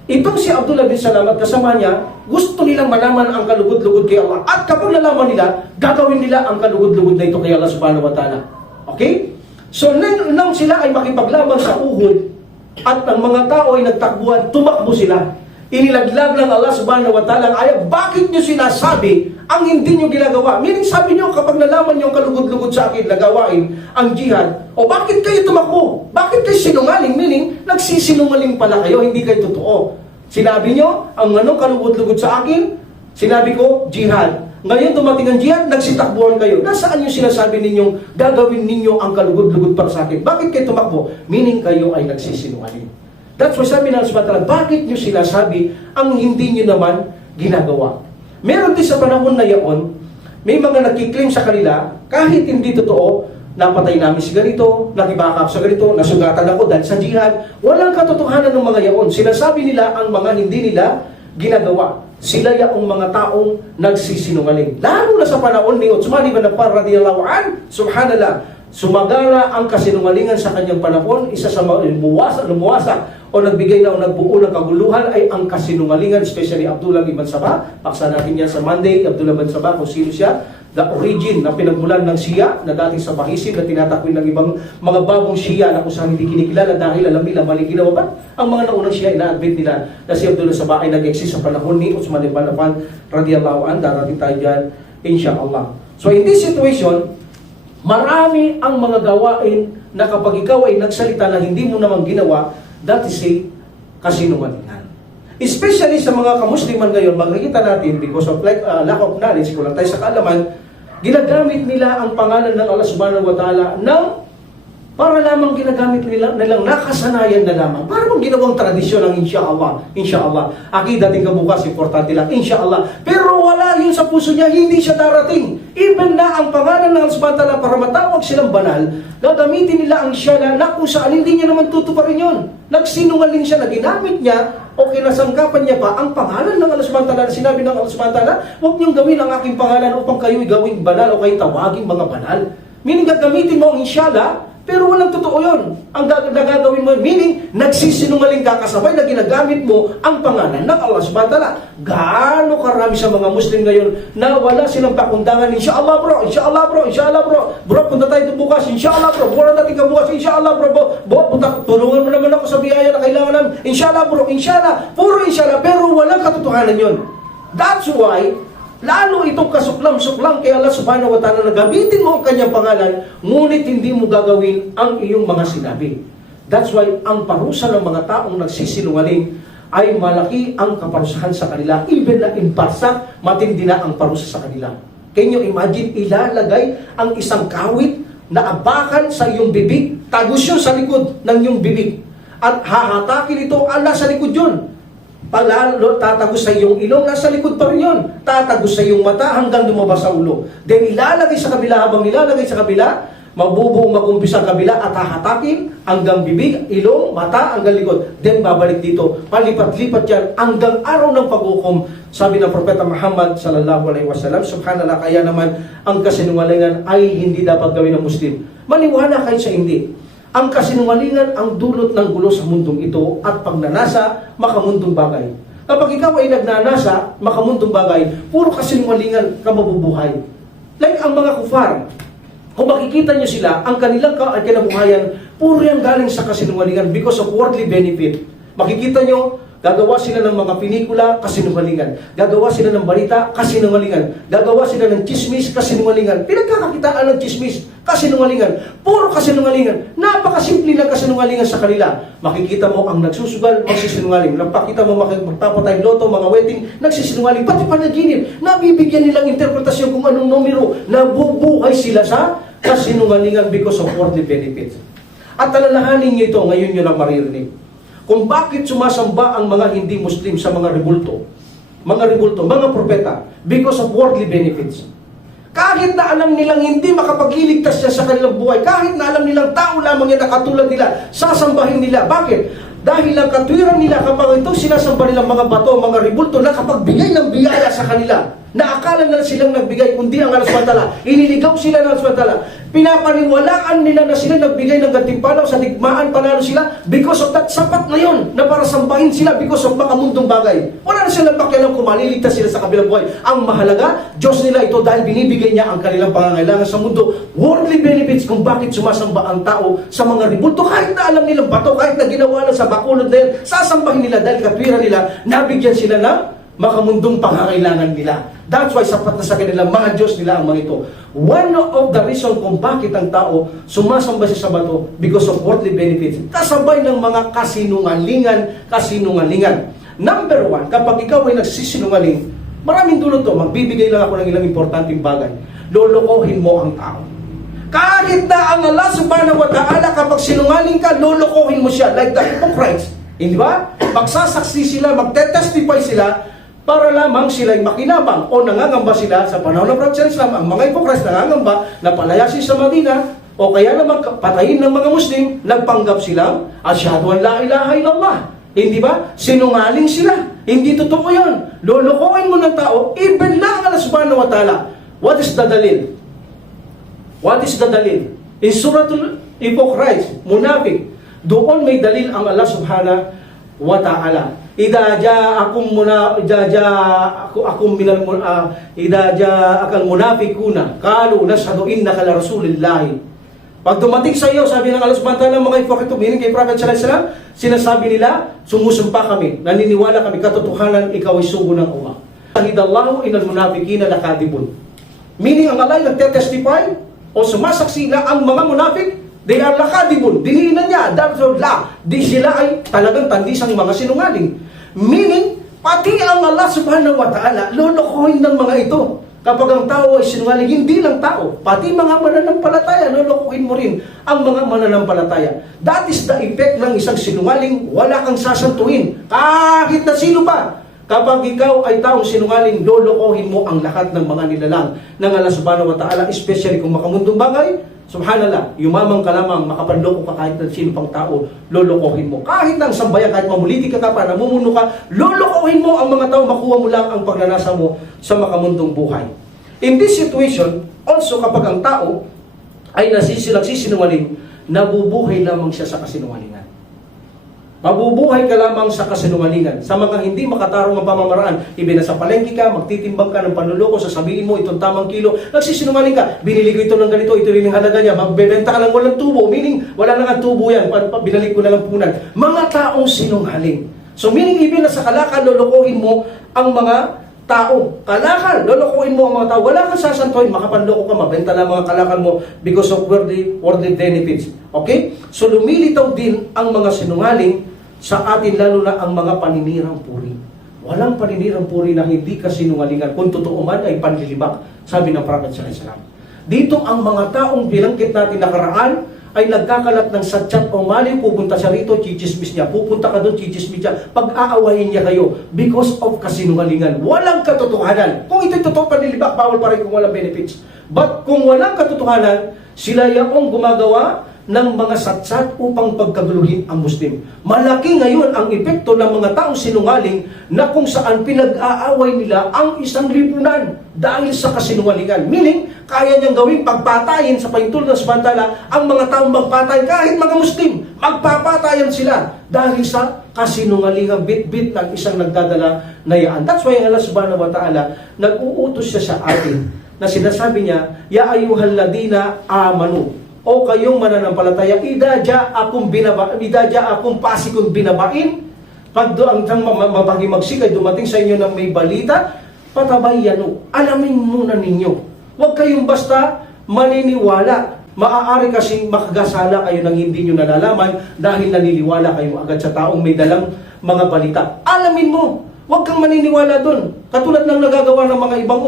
itong si Abdullah bin Salam at kasama niya, gusto nilang malaman ang kalugod-lugod kay Allah. At kapag nalaman nila, gagawin nila ang kalugod-lugod na ito kay Allah subhanahu wa ta'ala. Okay? So, nang sila ay makipaglaban sa Uhud, at ang mga tao ay nagtakbuhan, tumakbo sila. Inilaglag ng Allah subhanahu wa ta'ala ang ayat, bakit nyo sinasabi ang hindi nyo ginagawa? Meaning sabi nyo, kapag nalaman nyo ang kalugod-lugod sa akin na gawain ang jihad, o bakit kayo tumakbo? Bakit kayo sinungaling? Meaning, nagsisinungaling pala kayo, hindi kayo totoo. Sinabi nyo, ang anong kalugod-lugod sa akin? Sinabi ko, jihad. Ngayon dumating ang jihad, nagsitakbuhan kayo. Nasaan yung sinasabi ninyong gagawin ninyo ang kalugod-lugod para sa akin? Bakit kayo tumakbo? Meaning kayo ay nagsisinungaling. That's why sabi ng Allah, bakit nyo sinasabi ang hindi nyo naman ginagawa? Meron din sa panahon na yaon, may mga nagkiklaim sa kanila, kahit hindi totoo, napatay namin si ganito, nakibakap sa ganito, nasugatan ako dahil sa jihad. Walang katotohanan ng mga yaon. Sinasabi nila ang mga hindi nila ginagawa. Sila yaong mga taong nagsisinungaling. Lalo na sa panahon ni Uthman ibn Affan radiyallahu anhu, subhanallah, sumagala ang kasinungalingan sa kanyang panahon. Isa sa lumuwasak o nagbigay na o nagbuo ng kaguluhan ay ang kasinungalingan, especially Abdullah ibn Sabah. Paksa natin yan sa Monday, Abdullah ibn Sabah, kung sino siya. The origin na pinagmulan ng Shia na dating sa Bahisin na tinatakwil ng ibang mga bagong Shia na kung saan hindi kinikilala dahil alam nila mali ginawa pa. Ang mga naunang Shia, ina-admit nila na si Abdullah Sabah ay nag-exist sa panahon ni Uthman ibn Affan radiyallahu anhu. Darating tayo dyan, insyaAllah. So in this situation, marami ang mga gawain na kapag ikaw ay nagsalita na hindi mo naman ginawa, that is a kasinungalingan. Especially sa mga kamusliman ngayon, makikita natin, because of lack of knowledge, kulang tayo sa kaalaman, ginagamit nila ang pangalan ng Allah subhanahu wa ta'ala ng Para lamang ginagamit nilang nakasanayan na lamang. Para mong ginawang tradisyon ang insyaAllah. InsyaAllah. Aki, dating ka bukas, importante lang. InsyaAllah. Pero wala yun sa puso niya, hindi siya darating. Even na ang pangalan ng Allah subhanahu wa ta'ala para matawag silang banal, gagamitin nila ang syala na kung saan hindi niya naman tutuparin yun. Nagsinungaling siya na ginamit niya o kinasangkapan niya pa ang pangalan ng Allah subhanahu wa ta'ala. Sinabi ng Allah subhanahu wa ta'ala, huwag niyong gawin ang aking pangalan upang kayo'y gawing banal o kayo tawaging mga banal. Meaning gagamitin mo ang insyala, pero walang totoo yun. Ang nagagawin mo, meaning, nagsisinungaling ka kasabay na ginagamit mo ang pangalan ng Allah subhanahu wa ta'ala. Gaano karami sa mga Muslim ngayon na wala silang pakundangan, insyaAllah bro, insyaAllah bro, insyaAllah bro, bro, punta tayo bukas, insyaAllah bro, bro, natin ka bukas, insyaAllah bro, tulungan mo naman ako sa biyaya na kailangan namin, insyaAllah bro, insyaAllah, puro insyaAllah, pero walang katotohanan yun. That's why, lalo itong kasuklam-suklam kay Allah subhanahu wa ta'ala na gamitin mo ang kanyang pangalan, ngunit hindi mo gagawin ang iyong mga sinabi. That's why ang parusa ng mga taong nagsisinungaling ay malaki ang kaparusahan sa kanila. Even na in barsak, matindi na ang parusa sa kanila. Can you imagine, ilalagay ang isang kawit na abakan sa iyong bibig, tagos yun sa likod ng iyong bibig, at hahatakin ito, ala sa likod yun. Palalo, tatagos sa iyong ilong, nasa likod pa rin yun. Tatagos sa iyong mata hanggang lumabas sa ulo. Then ilalagay sa kabila, habang nilalagay sa kabila, mabubuong mag-umpisa ang kabila at hahatakin hanggang bibig, ilong, mata, hanggang likod. Then babalik dito, palipat-lipat yan hanggang araw ng paghukom. Sabi ng Propeta Muhammad sallallahu alaihi wasallam, subhanallah, kaya naman ang kasinungalingan ay hindi dapat gawin ng Muslim. Maniwala kayo sa hindi. Ang kasinungalingan ang dulot ng gulo sa mundong ito at pagnanasa, makamundong bagay. Kapag ikaw ay nagnanasa, makamundong bagay, puro kasinungalingan ka mabubuhay. Like ang mga kufar, kung makikita nyo sila, ang kanilang kinabuhayan, puro yan galing sa kasinungalingan because of worldly benefit. Makikita nyo, gagawa sila ng mga pinikula, kasinungalingan. Gagawa sila ng balita, kasinungalingan. Gagawa sila ng chismis, kasinungalingan. Pinagkakakitaan ng chismis, kasinungalingan. Puro kasinungalingan. Napakasimple ng kasinungalingan sa kanila. Makikita mo ang nagsusugal, magsisinungaling. Napakita mo magpapatay loto, mga wedding, nagsisinungaling. Pati panaginip, nabibigyan nilang interpretasyon kung anong numero. Nabubuhay sila sa kasinungalingan because of worldly benefits. At alalahanin niyo ito, ngayon nyo lang maririnig. Kung bakit sumasamba ang mga hindi Muslim sa mga rebulto, mga propeta, because of worldly benefits. Kahit na alam nilang hindi makapagliligtas siya sa kanilang buhay, kahit na alam nilang tao lamang yan na katulad nila, sasambahin nila. Bakit? Dahil ang katwiran nila kapag ito sinasamba nilang mga bato, mga rebulto, nakapagbigay ng biyaya sa kanila, na akala na silang nagbigay, kundi ang Allah subhanahu wa ta'ala. Iniligaw sila ng Allah subhanahu wa ta'ala. Pinapaniwalaan nila na sila nagbigay ng gantimpala sa digmaan, panalo sila because of that. Sapat na yun na para sambahin sila because of mga mundong bagay. Wala na silang pakialam kung maliligtas sila sa kabilang buhay. Ang mahalaga, Diyos nila ito dahil binibigay niya ang kanilang pangangailangan sa mundo. Worldly benefits kung bakit sumasamba ang tao sa mga rebulto. Kahit na alam nilang bato, kahit na ginawa lang sa bakulod na yan, sasambahin nila dahil katwiran nila, nabigyan sila ng makamundong pangangailangan nila. That's why sapat na sa kanila, mga Diyos nila ang mga ito. One of the reason kung bakit ang tao sumasamba siya sa bato because of worldly benefits, kasabay ng mga kasinungalingan. Number one, kapag ikaw ay nagsisinungaling, maraming dulot to, magbibigay lang ako ng ilang importanteng bagay. Lolokohin mo ang tao. Kahit na ang Allah subhanahu wa ta'ala, kapag sinungaling ka, lolokohin mo siya, like the hypocrites. Hindi ba? Magsasaksi sila, magtetestify sila, para lamang sila'y makinabang o nangangamba sila sa panahon ng Prophet Islam. Ang mga hypocrites nangangamba na palayasin sa Madina o kaya naman patayin ng mga Muslim, nagpanggap silang asyhadu an la ilaha illallah. Hindi ba? Sinungaling sila. Hindi totoo yun. Lolokohin mo ng tao, even na ang Allah subhanahu wa ta'ala. What is the dalil? What is the dalil? In Suratul Hypocrites, Munafiq, doon may dalil ang Allah subhanahu wa ta'ala. Idza ja'akum akal munafiquna qalu nashhadu innaka la rasulillah. Pag dumating sa iyo, sabi ng Allah subhanahu wa ta'ala, mga hypocrite, meaning kay Prophet sallallahu alaihi wasallam, sinasabi nila, sumusumpa kami, naniniwala kami, katotohanan, ikaw ay sugo ng Allah. Shahidallahu innal munafiqina lakadibun. Meaning ang Allah ay nagte-testify o sumasaksi na ang mga munafik, they are lakadibun. Diniinan niya, di sila ay talagang tandisang mga sinungaling. Meaning, pati ang Allah subhanahu wa ta'ala, lolokohin ng mga ito. Kapag ang tao ay sinungaling, hindi lang tao, pati mga mananampalataya, lolokohin mo rin ang mga mananampalataya. That is the effect ng isang sinungaling, wala kang sasantuhin, kahit na sino pa. Kapag ikaw ay taong sinungaling, lolokohin mo ang lahat ng mga nilalang ng Allah subhanahu wa ta'ala, especially kung makamundong bagay. Subhanallah, yumamang ka lamang, makapanloko ka kahit na sino pang tao, lolokohin mo. Kahit ng sambayan, kahit mamuliti ka pa, namumuno ka, lolokohin mo ang mga tao, makuha mo lang ang pagnanasa mo sa makamundong buhay. In this situation, also kapag ang tao ay nagsisinungaling, nabubuhay lamang siya sa kasinungalingan. Mabubuhay ka lamang sa kasinungalingan. Sa mga hindi makatarong ang pamamaraan, ibinasa palengke ka, magtitimbang ka ng panluloko, sasabihin mo itong tamang kilo, nagsisinungaling ka, binili ko ito ng ganito, ito rin ang halaga niya, magbebenta ka lang walang tubo, meaning wala nang ang tubo yan, binalik ko na lang punan. Mga taong sinungaling. So meaning even na sa kalakal, lolokohin mo ang mga tao. Kalakal, lolokohin mo ang mga tao. Wala kang sasantuhin, makapanloko ka, mabenta lang mga kalakal mo because of worldly benefits. Okay? So lumilitaw din ang mga sinungaling sa atin, lalo na ang mga paninirang puri. Walang paninirang puri na hindi kasinungalingan. Kung totoo man ay panlilibak, sabi ng Prophet sallallahu alaihi wasallam. Dito ang mga taong binanggit natin nakaraan ay nagkakalat ng sadyat o mali, pupunta siya rito, chichismis niya. Pupunta ka doon, chichismis niya. Pag-aawahin niya kayo because of kasinungalingan. Walang katotohanan. Kung ito'y totoo panlilibak, bawal pa rin kung walang benefits. But kung walang katotohanan, sila yung gumagawa ng mga satsat upang pagkaguluhin ang Muslim. Malaki ngayon ang epekto ng mga taong sinungaling na kung saan pinag-aaway nila ang isang lipunan dahil sa kasinungalingan. Meaning, kaya niyang gawing pagpatayin sa paintulad ng samantala ang mga taong magpatay kahit mga Muslim. Magpapatayan sila dahil sa kasinungalingan, bit-bit ng isang nagdadala na yaan. That's why Allah subhanahu wa ta'ala nag-uutos siya sa atin na sinasabi niya, Ya ayyuhalladina amanu, o kayong mananampalataya, idadya akong pasikong binabain, pag ang mapagimagsi ay dumating sa inyo ng may balita, patabayano, alamin muna ninyo. Huwag kayong basta maniniwala. Maaari kasing makagasala kayo ng hindi nyo nalalaman dahil naniniwala kayo agad sa taong may dalang mga balita. Alamin mo. Huwag kang maniniwala doon. Katulad ng nagagawa ng mga ibang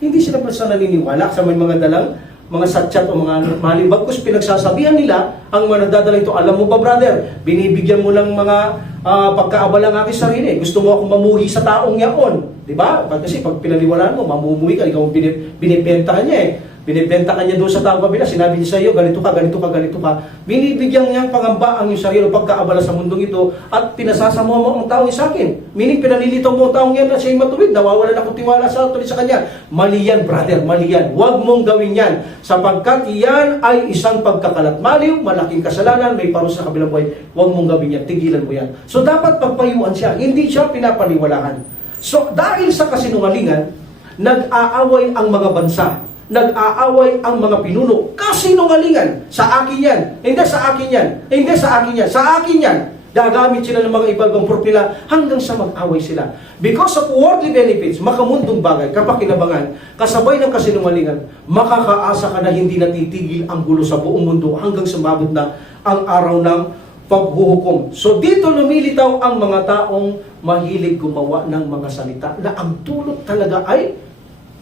hindi sila basta naniniwala sa may mga dalang mga satyat o mga mali. Bagkus pinagsasabihan nila ang mga nagdadala ito. Alam mo ba, brother, binibigyan mo lang mga pagkaabala ng aking sarili. Gusto mo akong mamuhi sa taong yaon. Diba? Kasi pag pinaniwalaan mo, mamumuhi ka, ikaw binibenta ka niya eh. Binibenta ka niya doon sa taong kabila, sinabi niya sa iyo, ganito ka, ganito ka, ganito ka. Binibigyan niyang pangamba ang iyong sarili, pagkaabala sa mundong ito, at pinasasama mo ang taong sa akin. Meaning, pinalilito mo ang taong yan na siya'y matuwid, nawawalan ako tiwala sa tuloy sa kanya. Mali yan, brother, mali yan. Huwag mong gawin yan, sapagkat yan ay isang pagkakalat maliw, malaking kasalanan, may parusa sa kabilang buhay. Huwag mong gawin yan, tigilan mo yan. So, dapat pagpayuan siya, hindi siya pinapaniwalaan. So, dahil sa kasinungalingan, nag-aaway ang mga bansa. Nag-aaway ang mga pinuno. Kasinungalingan. Sa akin yan. Hindi sa akin yan. Hindi sa akin yan. Sa akin yan. Gagamit sila ng mga ibang propila hanggang sa mag-away sila. Because of worldly benefits, makamundong bagay, kapakinabangan, kasabay ng kasinungalingan, makakaasa ka na hindi natitigil ang gulo sa buong mundo hanggang sumabot na ang araw ng paghuhukom. So dito lumilitaw ang mga taong mahilig gumawa ng mga salita na ang dulot talaga ay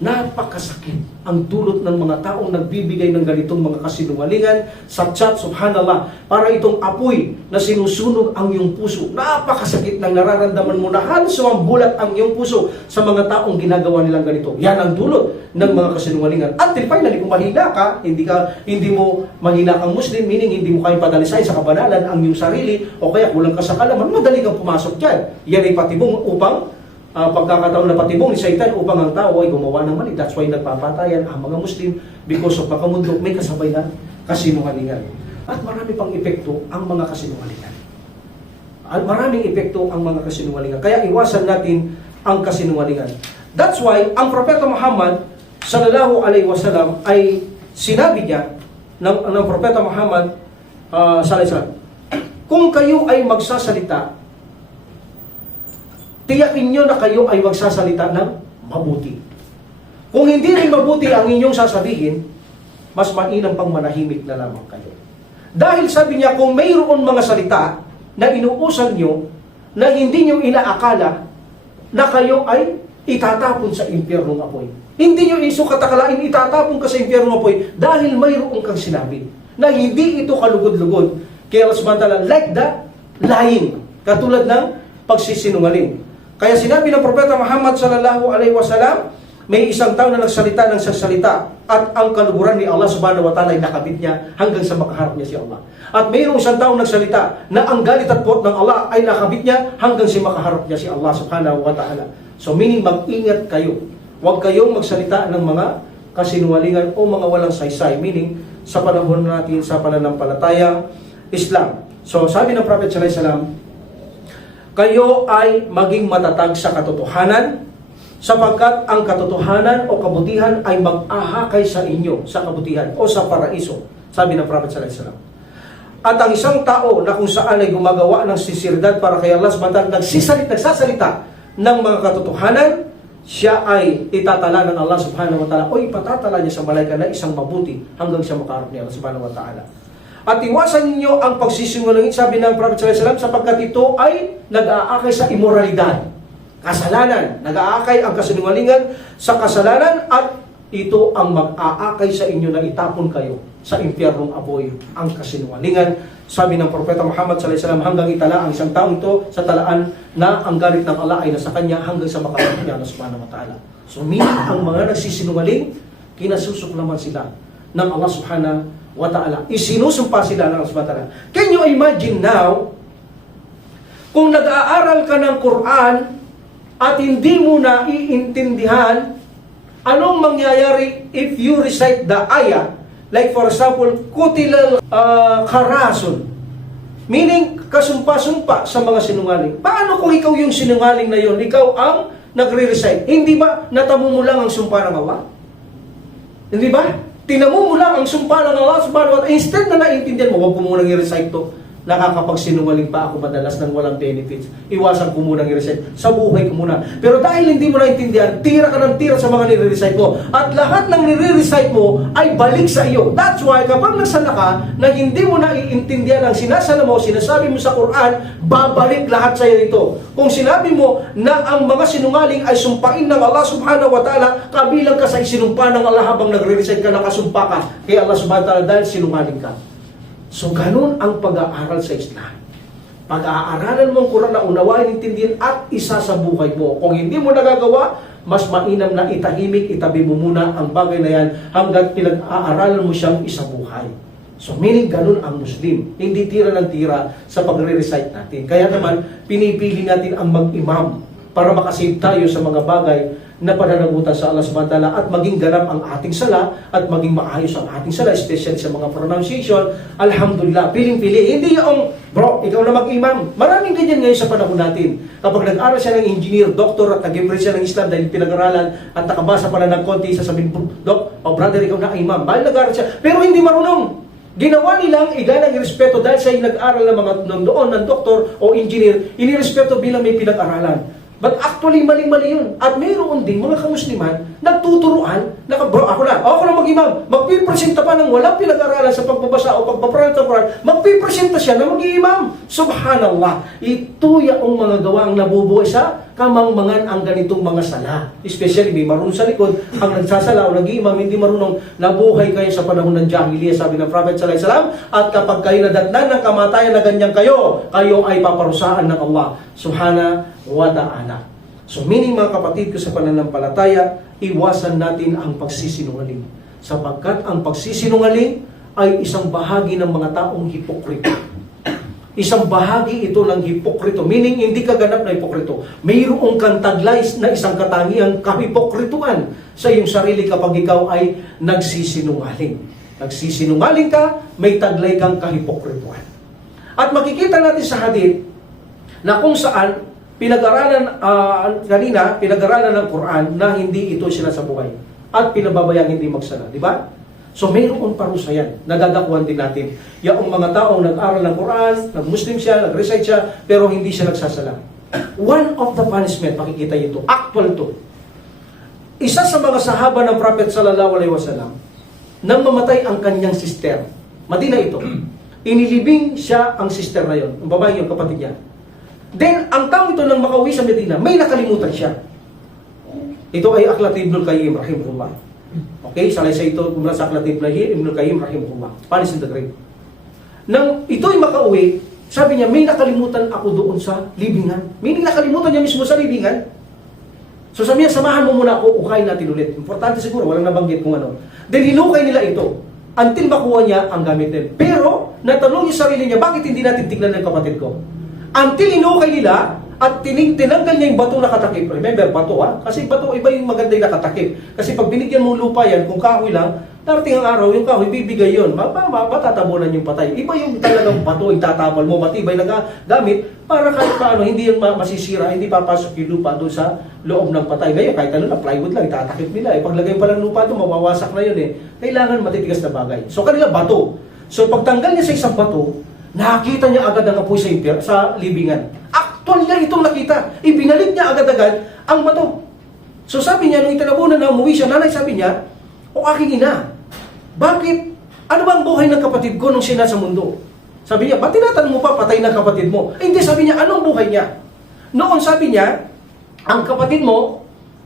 napakasakit. Ang dulot ng mga taong nagbibigay ng ganitong mga kasinungalingan, satsat, subhanallah, para itong apoy na sinusunog ang iyong puso. Napakasakit ng nararamdaman mo na halos bulat ang iyong puso sa mga taong ginagawa nilang ganito. Yan ang dulot ng mga kasinungalingan. Until finally, kung mahina ka, hindi mo mahina kang Muslim, meaning hindi mo kayang padalisay sa kabanalan ang iyong sarili, o kaya kulang ka sa kalaman, madali kang pumasok dyan. Yan ay patibong upang pagkakataon na patibong ni Satan upang ang tao ay gumawa ng mali. That's why nagpapatayan ang mga Muslim because of pagkamundok may kasabay na kasinungalingan. At marami pang epekto ang mga kasinungalingan. At maraming epekto ang mga kasinungalingan. Kaya iwasan natin ang kasinungalingan. That's why ang Propeta Muhammad sallallahu alaihi wasallam ay sinabi niya ng Propeta Muhammad sallallahu alaihi wasallam, kung kayo ay magsasalita, tiyakin nyo na kayo ay magsasalita ng mabuti. Kung hindi rin mabuti ang inyong sasabihin, mas mainam pang manahimik na lamang kayo. Dahil sabi niya, kung mayroon mga salita na inuusan nyo, na hindi nyo inaakala na kayo ay itatapon sa impyernong apoy. Hindi nyo katakalain, itatapon ka sa impyernong apoy dahil mayroon kang sinabi na hindi ito kalugod-lugod. Kaya Allah subhanahu wa ta'ala, like that, lying. Katulad ng pagsisinungaling. Kaya sinabi ng Propeta Muhammad sallallahu alaihi wasallam, may isang tao na nagsalita ng salita at ang kaluguran ni Allah subhanahu wa ta'ala ay nakabit niya hanggang sa makaharap niya si Allah. At mayroong isang tao nagsalita na ang galit at puot ng Allah ay nakabit niya hanggang sa makaharap niya si Allah subhanahu wa ta'ala. So meaning mag-ingat kayo. Huwag kayong magsalita ng mga kasinungalingan o mga walang saysay. Meaning sa panahon natin sa pananampalatayang Islam. So sabi ng Prophet sallallahu alaihi wasallam, kayo ay maging matatag sa katotohanan sapagkat ang katotohanan o kabutihan ay mag-ahakay sa inyo sa kabutihan o sa paraiso, sabi ng Prophet sallallahu alaihi wasallam. At ang isang tao na kung saan ay gumagawa ng sinseridad para kay Allah subhanahu wa ta'ala, nagsasalita ng mga katotohanan, siya ay itatala ng Allah subhanahu wa ta'ala o ipatatala niya sa malaika na isang mabuti hanggang sa makaharap ni Allah subhanahu wa ta'ala. At iwasan ninyo ang pagsisinungaling, sabi ng Prophet sallallahu alaihi wasallam, sapagkat ito ay nag-aakay sa immoralidad, kasalanan. Nag-aakay ang kasinungalingan sa kasalanan at ito ang mag-aakay sa inyo na itapon kayo sa impyernong apoy, ang kasinungalingan. Sabi ng Propeta Muhammad sallallahu alaihi wasallam, hanggang itala ang isang taong ito sa talaan na ang galit ng Allah ay nasa kanya hanggang sa makaharap niya Allah subhanahu wa ta'ala. So ang mga nagsisinungaling, kinasusuklaman sila ng Allah subhanahu wa ta'ala. Isinusumpa sila ng Allah subhanahu wa ta'ala. Can you imagine now, kung nag-aaral ka ng Quran at hindi mo na iintindihan, anong mangyayari if you recite the ayah? Like for example, kutilal karasun. Meaning, kasumpa-sumpa sa mga sinungaling. Paano kung ikaw yung sinungaling na yun? Ikaw ang nagre-recite. Hindi ba natamo mo lang ang sumpa ng Allah? Hindi ba? Tinamo mo lang ang sumpa ng Allah subhanahu wa ta'ala. Instead na naintindihan mo, huwag ko munang i-recite to. Nakakapagsinungaling pa ako madalas ng walang benefits. Iwasan ko munang i-recite. Sa buhay ko muna. Pero dahil hindi mo naintindihan, tira ka ng tira sa mga nire-recite mo. At lahat ng nire-recite mo ay balik sa iyo. That's why kapag nasala ka, na hindi mo naiintindihan ang sinasala mo, sinasabi mo sa Quran, babalik lahat sa iyo ito. Kung sinabi mo na ang mga sinungaling ay sumpain ng Allah subhanahu wa ta'ala, kabilang ka sa isinumpa ng Allah habang nagre-recite ka, nakasumpa ka kay Allah subhanahu wa ta'ala dahil sinungaling ka. So, ganun ang pag-aaral sa Islam. Pag-aaralan mo ang Quran na unawain, intindihin at isa sa buhay mo. Kung hindi mo nagagawa, mas mainam na itahimik, itabi mo muna ang bagay na yan hanggang pinag-aaralan mo siyang isa buhay. So, meaning ganun ang Muslim. Hindi tira ng tira sa pagre-recite natin. Kaya naman, pinipili natin ang mag-imam para makasave tayo sa mga bagay na pananagutan sa Allah subhanahu wa ta'ala at maging ganap ang ating sala at maging maayos ang ating sala, especially sa mga pronunciation. Alhamdulillah, piling-pili. Hindi yung, bro, ikaw na mag-imam. Maraming ganyan ngayon sa panahon natin. Kapag nag-aral siya ng engineer, doctor, at nag-embrace siya ng Islam dahil pinag-aralan at nakabasa pala ng konti, sasabihin, Dok, brother, ikaw na imam. Bahal nag-aral siya, pero hindi marunong. Ginawa nilang igalang irespeto dahil siya yung nag-aral ng mga doon ng doktor o engineer, inirespeto bilang may pinag-aralan. But actually, mali-mali yun. At mayroon din mga kamusliman nagtuturuan na, bro, ako na mag-imam. Magpipresenta pa ng walang pinag-aralan sa pagbabasa o pagpaparal ng Quran. Magpipresenta siya na mag-imam. Subhanallah. Ito yung mga gawaang nabubuhay sa kamangmangan ang ganitong mga sala. Especially, may marunong sa likod. Ang nagsasala o nag-imam, hindi marunong, nabuhay kayo sa panahon ng Jahiliyyah, sabi ng Prophet sallallahu alaihi wasallam. At kapag kayo nadatnan ng kamatayan na ganyan kayo, kayo ay paparusaan ng Allah subhanahu wa ta'ala. So meaning mga kapatid ko sa pananampalataya, iwasan natin ang pagsisinungaling. Sapagkat ang pagsisinungaling ay isang bahagi ng mga taong hipokrito. Isang bahagi ito ng hipokrito. Meaning, hindi ka ganap na hipokrito. Mayroong kang taglay na isang katangiang kahipokrituan sa iyong sarili kapag ikaw ay nagsisinungaling. Nagsisinungaling ka, may taglay kang kahipokrituan. At makikita natin sa hadith na kung saan pinag-aralan ng Quran na hindi ito sinasabuhay at pinababayang hindi magsala, di ba? So mayroon parusa yan, nadadakuhan din natin. Yung mga taong nag-aral ng Quran, nag-Muslim siya, nag-recite siya, pero hindi siya nagsasala. One of the punishment, makikita ito, actual to. Isa sa mga sahaba ng Prophet sallallahu alaihi wasallam, nang mamatay ang kanyang sister, Madina ito, inilibing siya ang sister na yon, ang babae yung kapatid niya. Then, ang tao ito nang makauwi sa Medina, may nakalimutan siya. Ito ay Akhlaq Ibnul Qayyim rahimahullah. Okay, salaysay ito mula sa Akhlaq Ibnul Qayyim rahimahullah. Panis in the Grave. Nang ito'y makauwi, sabi niya, may nakalimutan ako doon sa libingan. May nakalimutan niya mismo sa libingan. So sabi niya, samahan mo muna ako, ukayin natin ulit. Importante siguro, walang nabanggit kung ano. Then hinukay nila ito, until makuha niya ang gamit nila. Pero, natanong yung sarili niya, bakit hindi natin tignan ng kapatid ko? Until hinukay nila, at tinanggal niya yung bato nakatakip. Remember, bato kasi bato, iba yung maganda yung nakatakip. Kasi pag binigyan mo lupa yan, kung kahoy lang, darating ang araw, yung kahoy, bibigay yun. Matatabunan yung patay. Iba yung talagang bato, itatapal mo, matibay na gamit, para kahit paano, hindi yung masisira, hindi papasok yung lupa doon sa loob ng patay. Ngayon, kahit ano na, plywood lang, itatakip nila. Paglagay pa ng lupa doon, mawawasak na yun eh. Kailangan matitigas na bagay. So, kanila bato. So, pagtanggal niya sa isang bato, nakita niya agad ang apoy sa libingan. Actual niya itong nakita. Ibinalik niya agad-agad ang bato. So sabi niya, nung itinabunan na umuwi siya, nanay sabi niya, o aking ina, bakit? Ano ba ang buhay ng kapatid ko nung siya nasa mundo? Sabi niya, ba't tinatanong mo pa patay ng kapatid mo? Hindi, sabi niya, anong buhay niya? Noon sabi niya, ang kapatid mo,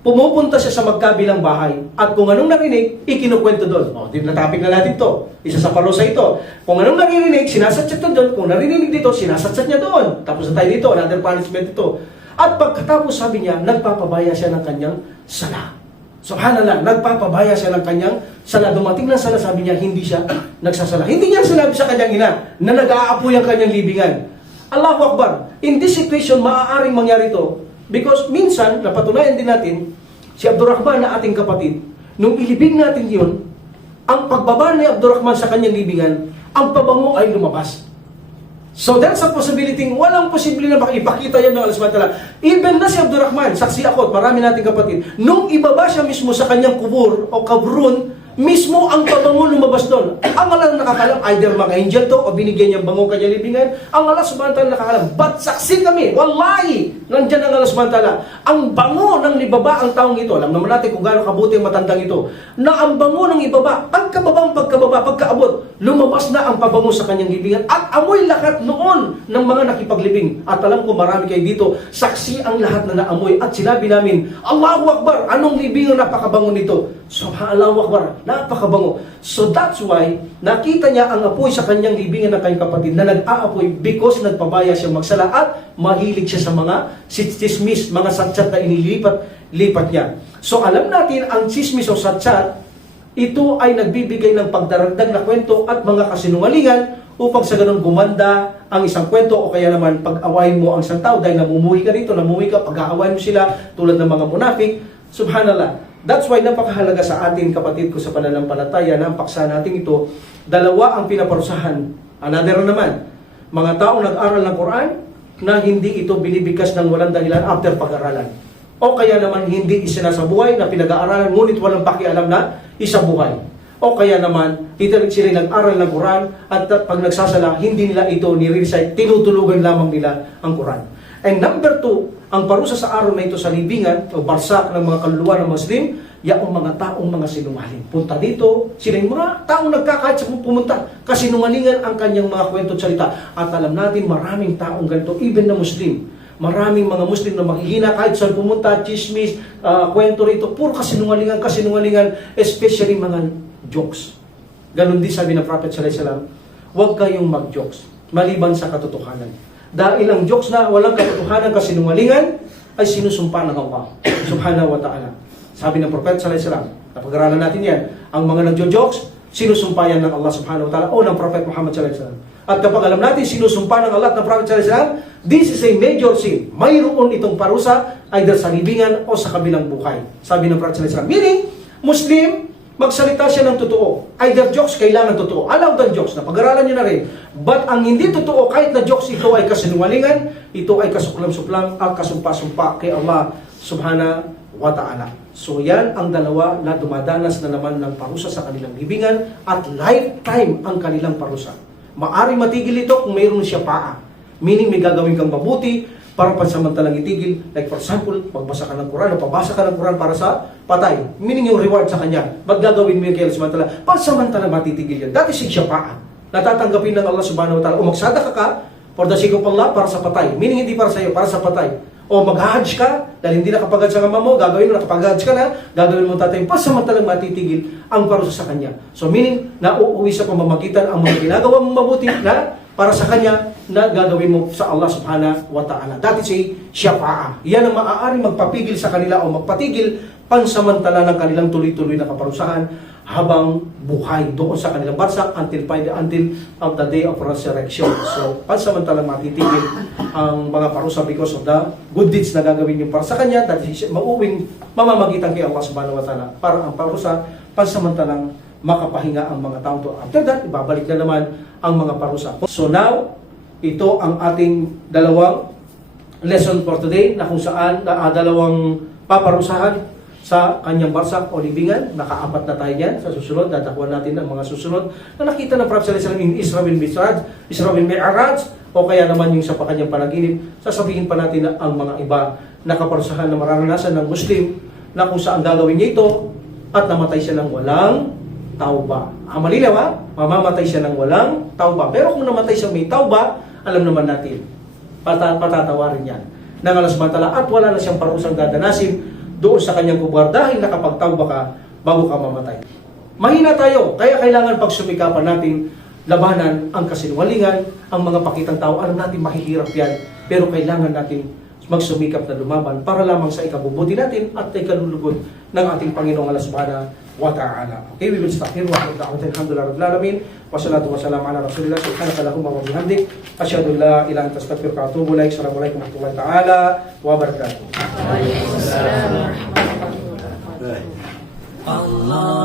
pumupunta siya sa magkabilang bahay at kung anong narinig, ikinukwento doon. O, natapik na natin to. Isa sa parusa ito. Kung anong naririnig, sinasatsat niya doon. Kung narinig dito, sinasatsat niya doon. Tapos na tayo dito, another punishment ito. At pagkatapos sabi niya, nagpapabaya siya ng kanyang sala. Subhanallah, nagpapabaya siya ng kanyang sala. Dumating na sala, sabi niya, hindi siya nagsasala. Hindi niya sinabi sa kanyang ina na nag-aapoy ang kanyang libingan. Allahu Akbar. In this situation, maaaring mangyari ito. Because minsan, napatunayan din natin, si Abdurrahman na ating kapatid, nung ilibing natin yun, ang pagbaba ni Abdurrahman sa kanyang libingan, ang pabango ay lumabas. So that's a possibility. Walang posible na ipakita yan ng Allah subhanahu wa ta'ala. Even na si Abdurrahman, saksi ako at marami nating kapatid, nung ibaba siya mismo sa kanyang kubur o kabrun, mismo ang pabango lumabas doon. Ang Allah nakakalam, either mga angel to o binigyan niyang bango kanyang libingan. Ang Allah subhanahu wa ta'ala nakakalam. But saksi kami, wallahi, nandyan ang Allah subhanahu wa ta'ala. Ang bango ng ibaba ang taong ito, alam naman natin kung gaano kabuti ang matandang ito, na ang bango ng ibaba, pagkaabot, lumabas na ang pabango sa kanyang libingan at amoy lahat noon ng mga nakipaglibing. At alam ko marami kayo dito, saksi ang lahat na naamoy at sinabi namin, Allahu Akbar, anong libingan napakabango nito? Subhanallahu Akbar, napakabango. So that's why, nakita niya ang apoy sa kanyang libingan ng kanyang kapatid na nag-aapoy because nagpabaya siya magsala at mahilig siya sa mga chismis, mga satsat na inilipat niya. So alam natin, ang chismis o satsat, ito ay nagbibigay ng pagdaragdag na kwento at mga kasinungalingan upang sa ganun gumanda ang isang kwento o kaya naman pag-awayin mo ang isang tao dahil namumuhi ka dito, pag-aawayin mo sila tulad ng mga munafik. Subhanallah. That's why napakahalaga sa atin, kapatid ko sa pananampalataya, na ang paksa natin ito, dalawa ang pinaparusahan. Another naman, mga taong nag-aral ng Quran na hindi ito binibigkas ng walang dahilan after pag-aralan. O kaya naman hindi isinasabuhay na pinag-aaralan ngunit walang pakialam na isabuhay. O kaya naman, sila nag-aral ng Quran at pag nagsasala, hindi nila ito nire-recite, tinutulugan lamang nila ang Quran. And number 2, ang parusa sa araw na ito sa libingan o barsak ng mga kaluluwa ng Muslim, yaong mga taong mga sinungaling. Punta dito, sila yung mga taong nagkakahit sa pumunta. Kasinungalingan ang kanyang mga kwento at salita. At alam natin, maraming taong ganito, even na Muslim. Maraming mga Muslim na maghihina kahit saan pumunta, chismis, kwento rito, puro kasinungalingan, especially mga jokes. Ganon din sabi ng Prophet sallallahu alaihi wasallam, huwag kayong mag-jokes, maliban sa katotohanan. Dahil ang jokes na walang katotohanan, kasinungalingan, ay sinusumpa ng Allah subhanahu wa ta'ala. Sabi ng Prophet sallallahu alaihi wasallam, napag-aralan natin yan, ang mga nagjo-jokes, sinusumpayan ng Allah subhanahu wa ta'ala o ng Prophet Muhammad sallallahu alaihi wasallam. At kapag alam natin, sinusumpa ng Allah at ng Prophet sallallahu alaihi wasallam, this is a major sin. Mayroon itong parusa, either sa libingan o sa kabilang buhay. Sabi ng Prophet sallallahu alaihi wasallam. Meaning, Muslim, magsalita siya ng totoo. Either jokes, kailangan totoo. Allowed ang jokes, napag-aralan niyo na rin. But ang hindi totoo, kahit na jokes, ito ay kasinungalingan, ito ay kasuklam-suklam, at kasumpa-sumpa kay Allah subhanahu wa ta'ala. So yan ang dalawa na dumadanas na naman ng parusa sa kanilang libingan at lifetime ang kanilang parusa. Maaring matigil ito kung mayroon siya paa. Meaning may gagawin kang mabuti para pansamantalang itigil. Like for example, magbasa ka ng Quran o pabasa ka ng Quran para sa patay. Meaning yung reward sa kanya. Ba't gagawin mo yung kaya samantala? Pansamantalang matitigil yan. That is siya paa. Natatanggapin ng Allah subhanahu wa ta'ala. O magsadaka ka for the sake of Allah para sa patay. Meaning hindi para sa iyo, para sa patay. O mag-hajj ka, dahil hindi nakapag-hajj ang ama mo, gagawin mo, nakapag-hajj ka na, gagawin mo tatay, pasamantalang matitigil ang parusa sa kanya. So meaning, nauuwi sa pamamagitan ang mga ginagawa mong mabuti na para sa kanya na gagawin mo sa Allah subhanahu wa ta'ala. That is a syafa'ah. Yan ang maaaring magpapigil sa kanila o magpatigil pansamantala ng kanilang tuloy-tuloy na kaparusahan habang buhay doon sa kanilang barsak until the day of resurrection. So, pansamantalang matitigil ang mga parusa because of the good deeds na gagawin yung para sa kanya, dahil mauwing mamamagitan kay Allah subhanahu wa ta'ala para ang parusa pansamantalang makapahinga ang mga tao doon. After that, ibabalik na naman ang mga parusa. So now, ito ang ating dalawang lesson for today na kung saan dalawang paparusahan sa kanyang barsak o libingan. Nakaapat na tayo dyan. Sa susunod, dadakuan natin ang mga susunod na nakita ng Prophet sallallahu alaihi wasallam Isra bin Mi'raj, o kaya naman yung sa kanyang panaginip. Sasabihin pa natin na ang mga iba na kaparusahan na mararanasan ng Muslim na kung saan gagawin niya ito at namatay siya ng walang tauba. Malinaw ha? Mamamatay siya ng walang tauba. Pero kung namatay siya may tauba, alam naman natin, patatawarin yan ng alasmantala at wala na siyang parusang dadanasin doon sa kanyang kubar dahil nakapagtauba ka bago ka mamatay. Mahina tayo, kaya kailangan pagsumikapan natin labanan ang kasinungalingan, ang mga pakitang tao. Alam natin mahihirap yan, pero kailangan natin magsumikap na lumaban para lamang sa ikabubuti natin at ikalulugod ng ating Panginoong Allah subhanahu wa ta'ala. Okay, we will stop here. Wa alhamdulillah rabbil alamin. Wa salatu wa salam ala rasulillah. Subhanaka Allahumma wa bihamdik. Asyhadu an la ilaha illa anta astaghfiruka wa atubu ilaik. Assalamualaikum warahmatullahi ta'ala wabarakatuh. Waalaikumsalam warahmatullahi wabarakatuh. Allah